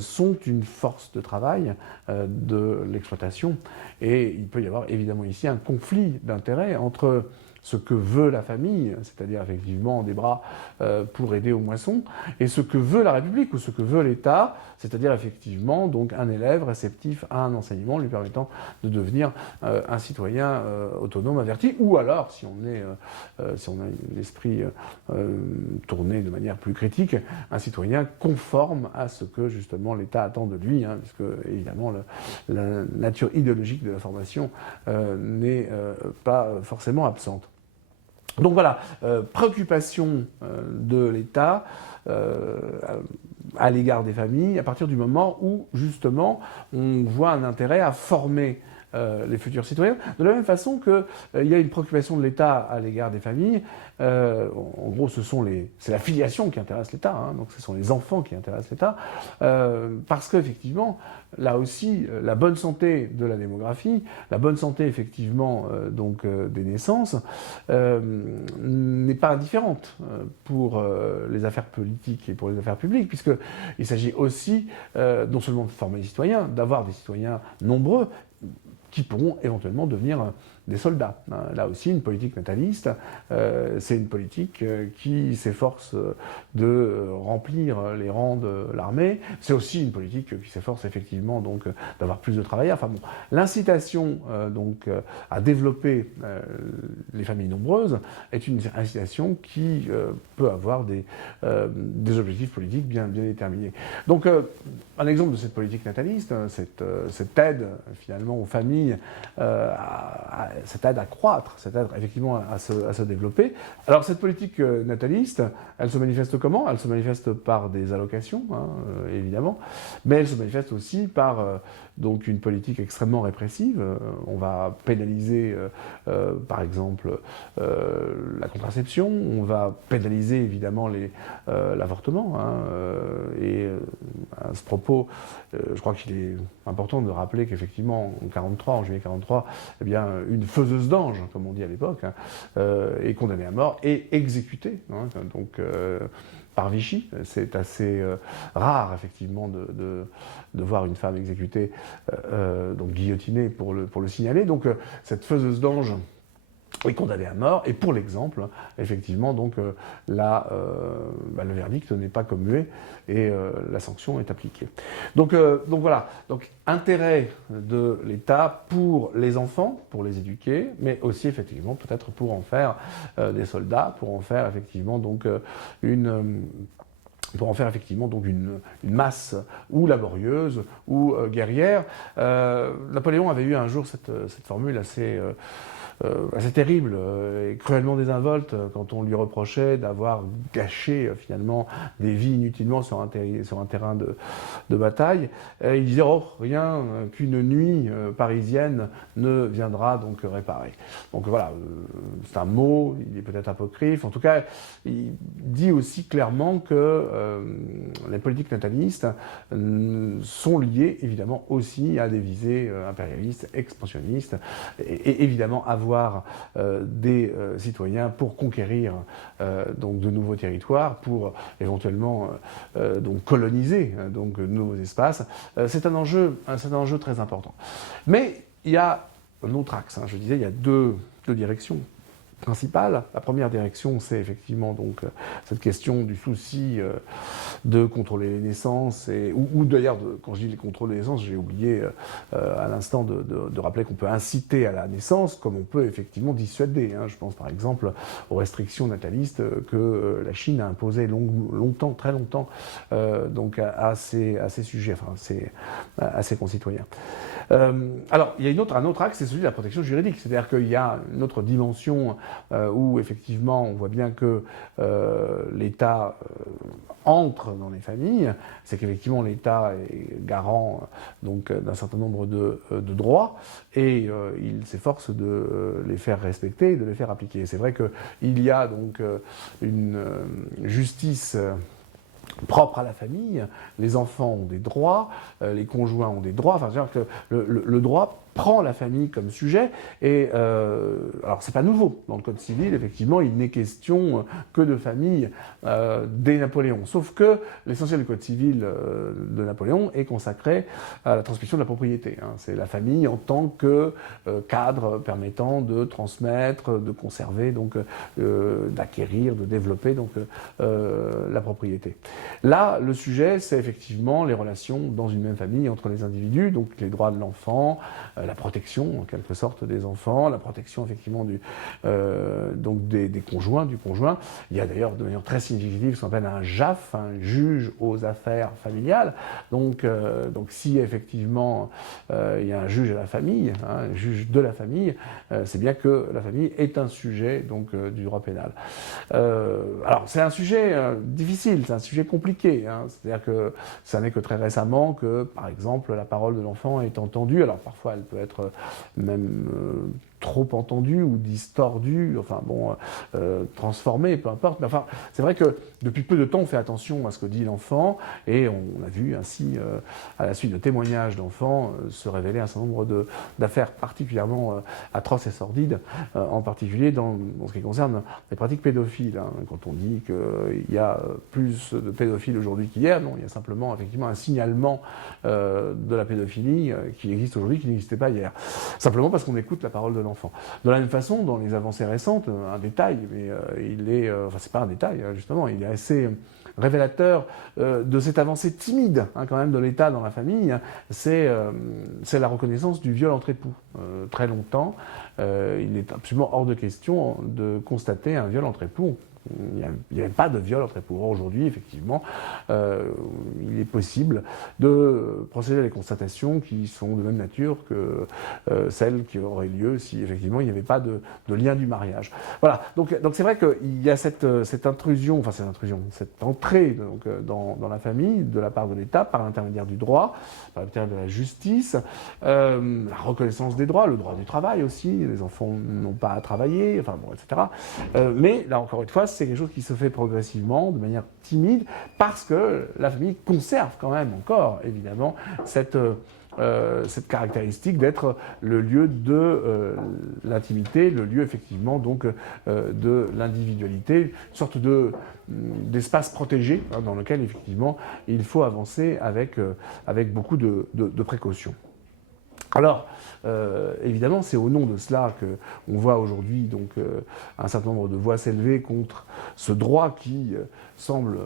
sont une force de travail de l'exploitation. Et il peut y avoir évidemment ici un conflit d'intérêts entre ce que veut la famille, c'est-à-dire effectivement des bras pour aider aux moissons, et ce que veut la République ou ce que veut l'État, c'est-à-dire effectivement donc un élève réceptif à un enseignement lui permettant de devenir un citoyen autonome, averti, ou alors, si on a l'esprit tourné de manière plus critique, un citoyen conforme à ce que justement l'État attend de lui, puisque évidemment la nature idéologique de la formation n'est pas forcément absente. Donc voilà, préoccupation de l'État à l'égard des familles, à partir du moment où, justement, on voit un intérêt à former les futurs citoyens, de la même façon qu'il y a une préoccupation de l'État à l'égard des familles. En gros, c'est la filiation qui intéresse l'État, donc ce sont les enfants qui intéressent l'État, parce qu'effectivement, là aussi, la bonne santé de la démographie, la bonne santé effectivement des naissances, n'est pas indifférente pour les affaires politiques et pour les affaires publiques, puisqu'il s'agit aussi non seulement de former les citoyens, d'avoir des citoyens nombreux, qui pourront éventuellement devenir des soldats. Là aussi, une politique nataliste, c'est une politique qui s'efforce de remplir les rangs de l'armée. C'est aussi une politique qui s'efforce effectivement d'avoir plus de travailleurs. Enfin bon, l'incitation à développer les familles nombreuses est une incitation qui peut avoir des objectifs politiques bien déterminés. Donc, un exemple de cette politique nataliste, cette aide finalement aux familles cette aide à croître, cette aide effectivement à se développer. Alors cette politique nataliste, elle se manifeste comment? Elle se manifeste par des allocations, évidemment, mais elle se manifeste aussi par une politique extrêmement répressive. On va pénaliser, par exemple, la contraception, on va pénaliser évidemment l'avortement. Et à ce propos, je crois qu'il est important de rappeler qu'effectivement, en juillet 43, eh bien, une faiseuse d'ange, comme on dit à l'époque, est condamnée à mort et exécutée. Par Vichy. C'est assez rare, effectivement, de voir une femme exécutée, guillotinée pour le signaler. Donc, cette faiseuse d'ange est condamnée à mort, et pour l'exemple, effectivement, le verdict n'est pas commué, et la sanction est appliquée. Donc voilà, intérêt de l'État pour les enfants, pour les éduquer, mais aussi effectivement peut-être pour en faire des soldats, pour en faire effectivement une masse ou laborieuse ou guerrière. Napoléon avait eu un jour cette formule assez terrible et cruellement désinvolte quand on lui reprochait d'avoir gâché finalement des vies inutilement sur un terrain de bataille. Il disait rien qu'une nuit parisienne ne viendra réparer. Donc voilà, c'est un mot, il est peut-être apocryphe. En tout cas, il dit aussi clairement que les politiques natalistes sont liées évidemment aussi à des visées impérialistes, expansionnistes, et évidemment avoir des citoyens pour conquérir de nouveaux territoires, pour éventuellement coloniser de nouveaux espaces. C'est un enjeu très important. Mais il y a un autre axe. Je disais, il y a deux directions principale. La première direction, c'est effectivement cette question du souci de contrôler les naissances, ou d'ailleurs, quand je dis les contrôles des naissances, j'ai oublié à l'instant de rappeler qu'on peut inciter à la naissance, comme on peut effectivement dissuader. Je pense par exemple aux restrictions natalistes que la Chine a imposées très longtemps, à ses sujets, à ses concitoyens. Alors, il y a un autre axe, c'est celui de la protection juridique. C'est-à-dire qu'il y a une autre dimension où, effectivement, on voit bien que l'État entre dans les familles. C'est qu'effectivement, l'État est garant d'un certain nombre de droits et il s'efforce de les faire respecter et de les faire appliquer. C'est vrai qu'il y a une justice propre à la famille, les enfants ont des droits, les conjoints ont des droits, c'est-à-dire que le droit prend la famille comme sujet. Et alors c'est pas nouveau. Dans le Code civil, effectivement, il n'est question que de famille dès Napoléon. Sauf que l'essentiel du Code civil de Napoléon est consacré à la transmission de la propriété. C'est la famille en tant que cadre permettant de transmettre, de conserver, donc d'acquérir, de développer donc la propriété. Là, le sujet, c'est effectivement les relations dans une même famille entre les individus, donc les droits de l'enfant, la protection en quelque sorte des enfants, la protection effectivement donc des conjoints, du conjoint. Il y a d'ailleurs de manière très significative ce qu'on appelle un JAF, un juge aux affaires familiales. Donc si effectivement il y a un juge à la famille, un juge de la famille, c'est bien que la famille est un sujet donc du droit pénal. Alors c'est un sujet difficile, c'est un sujet compliqué. C'est-à-dire que ça n'est que très récemment que, par exemple, la parole de l'enfant est entendue. Alors parfois elle peut être même trop entendue ou distordue, enfin bon, transformée, peu importe. Mais enfin, c'est vrai que depuis peu de temps, on fait attention à ce que dit l'enfant, et on a vu ainsi, à la suite de témoignages d'enfants, se révéler un certain nombre d'affaires particulièrement atroces et sordides, en particulier dans ce qui concerne les pratiques pédophiles. Quand on dit qu'il y a plus de pédophiles aujourd'hui qu'hier, non, il y a simplement effectivement un signalement de la pédophilie qui existe aujourd'hui, qui n'existait pas hier. Simplement parce qu'on écoute la parole de l'enfant. De la même façon, dans les avancées récentes, un détail, mais il est, enfin c'est pas un détail justement, il est assez révélateur de cette avancée timide quand même de l'État dans la famille, c'est la reconnaissance du viol entre époux. Très longtemps, il est absolument hors de question de constater un viol entre époux. Il n'y avait pas de viol entre époux. Aujourd'hui, effectivement, il est possible de procéder à des constatations qui sont de même nature que celles qui auraient lieu si, effectivement, il n'y avait pas de lien du mariage. Voilà. Donc c'est vrai qu'il y a cette intrusion, enfin cette entrée donc, dans la famille de la part de l'État par l'intermédiaire du droit, par l'intermédiaire de la justice, la reconnaissance des droits, le droit du travail aussi. Les enfants n'ont pas à travailler, enfin bon, etc. Mais là, encore une fois, c'est quelque chose qui se fait progressivement, de manière timide, parce que la famille conserve quand même encore, évidemment, cette caractéristique d'être le lieu de l'intimité, le lieu effectivement donc de l'individualité, une sorte d'espace protégé dans lequel effectivement il faut avancer avec beaucoup de précautions. Alors, évidemment, c'est au nom de cela qu'on voit aujourd'hui donc un certain nombre de voix s'élever contre ce droit qui semble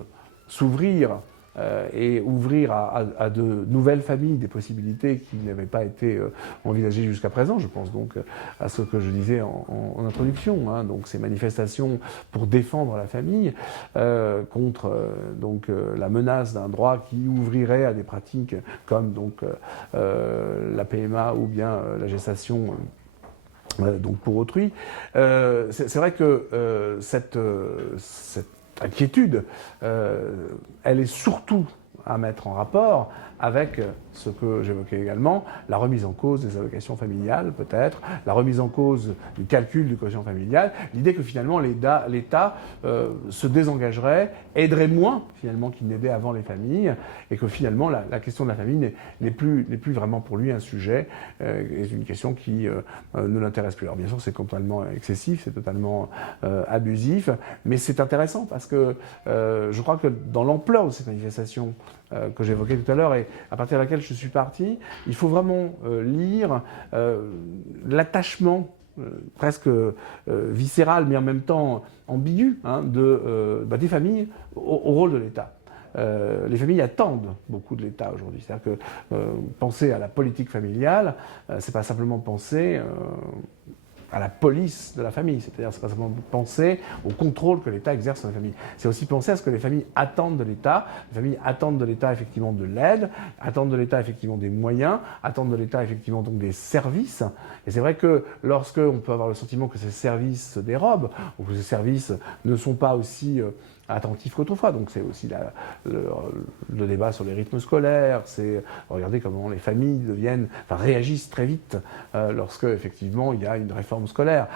s'ouvrir et ouvrir à de nouvelles familles des possibilités qui n'avaient pas été envisagées jusqu'à présent. Je pense donc à ce que je disais en introduction, donc ces manifestations pour défendre la famille contre la menace d'un droit qui ouvrirait à des pratiques comme donc la PMA ou bien la gestation donc pour autrui. C'est vrai que cette inquiétude, elle est surtout à mettre en rapport avec ce que j'évoquais également, la remise en cause des allocations familiales peut-être, la remise en cause du calcul du quotient familial, l'idée que finalement l'État se désengagerait, aiderait moins finalement qu'il n'aidait avant les familles, et que finalement la question de la famille n'est plus vraiment pour lui un sujet, est une question qui ne l'intéresse plus. Alors bien sûr c'est totalement excessif, c'est totalement abusif, mais c'est intéressant parce que je crois que dans l'ampleur de cette manifestation que j'évoquais tout à l'heure et à partir de laquelle je suis parti, il faut vraiment lire l'attachement presque viscéral mais en même temps ambigu des familles au rôle de l'État. Les familles attendent beaucoup de l'État aujourd'hui. C'est-à-dire que penser à la politique familiale, c'est pas simplement penser à la police de la famille, c'est-à-dire c'est pas simplement penser au contrôle que l'État exerce sur la famille, c'est aussi penser à ce que les familles attendent de l'État. Les familles attendent de l'État effectivement de l'aide, attendent de l'État effectivement des moyens, attendent de l'État effectivement donc des services. Et c'est vrai que lorsque on peut avoir le sentiment que ces services se dérobent, ou que ces services ne sont pas aussi attentifs qu'autrefois. Donc c'est aussi le débat sur les rythmes scolaires, c'est regarder comment les familles réagissent très vite lorsque effectivement il y a une réforme scolaire.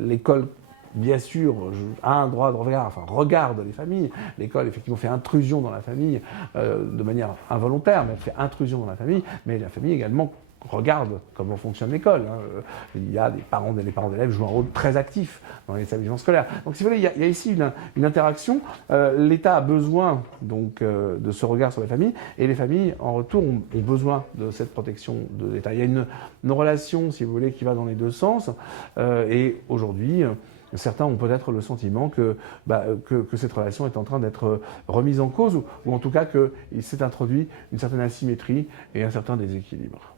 L'école, bien sûr, a un droit de regard, regarde les familles. L'école, effectivement, fait intrusion dans la famille de manière involontaire, mais elle fait intrusion dans la famille, mais la famille également regarde comment fonctionne l'école. Il y a les parents d'élèves jouent un rôle très actif dans les établissements scolaires. Donc, si vous voulez, il y a ici une interaction. L'État a besoin donc de ce regard sur les familles, et les familles, en retour, ont besoin de cette protection de l'État. Il y a une relation, si vous voulez, qui va dans les deux sens. Et aujourd'hui, certains ont peut-être le sentiment que cette relation est en train d'être remise en cause, ou en tout cas qu'il s'est introduit une certaine asymétrie et un certain déséquilibre.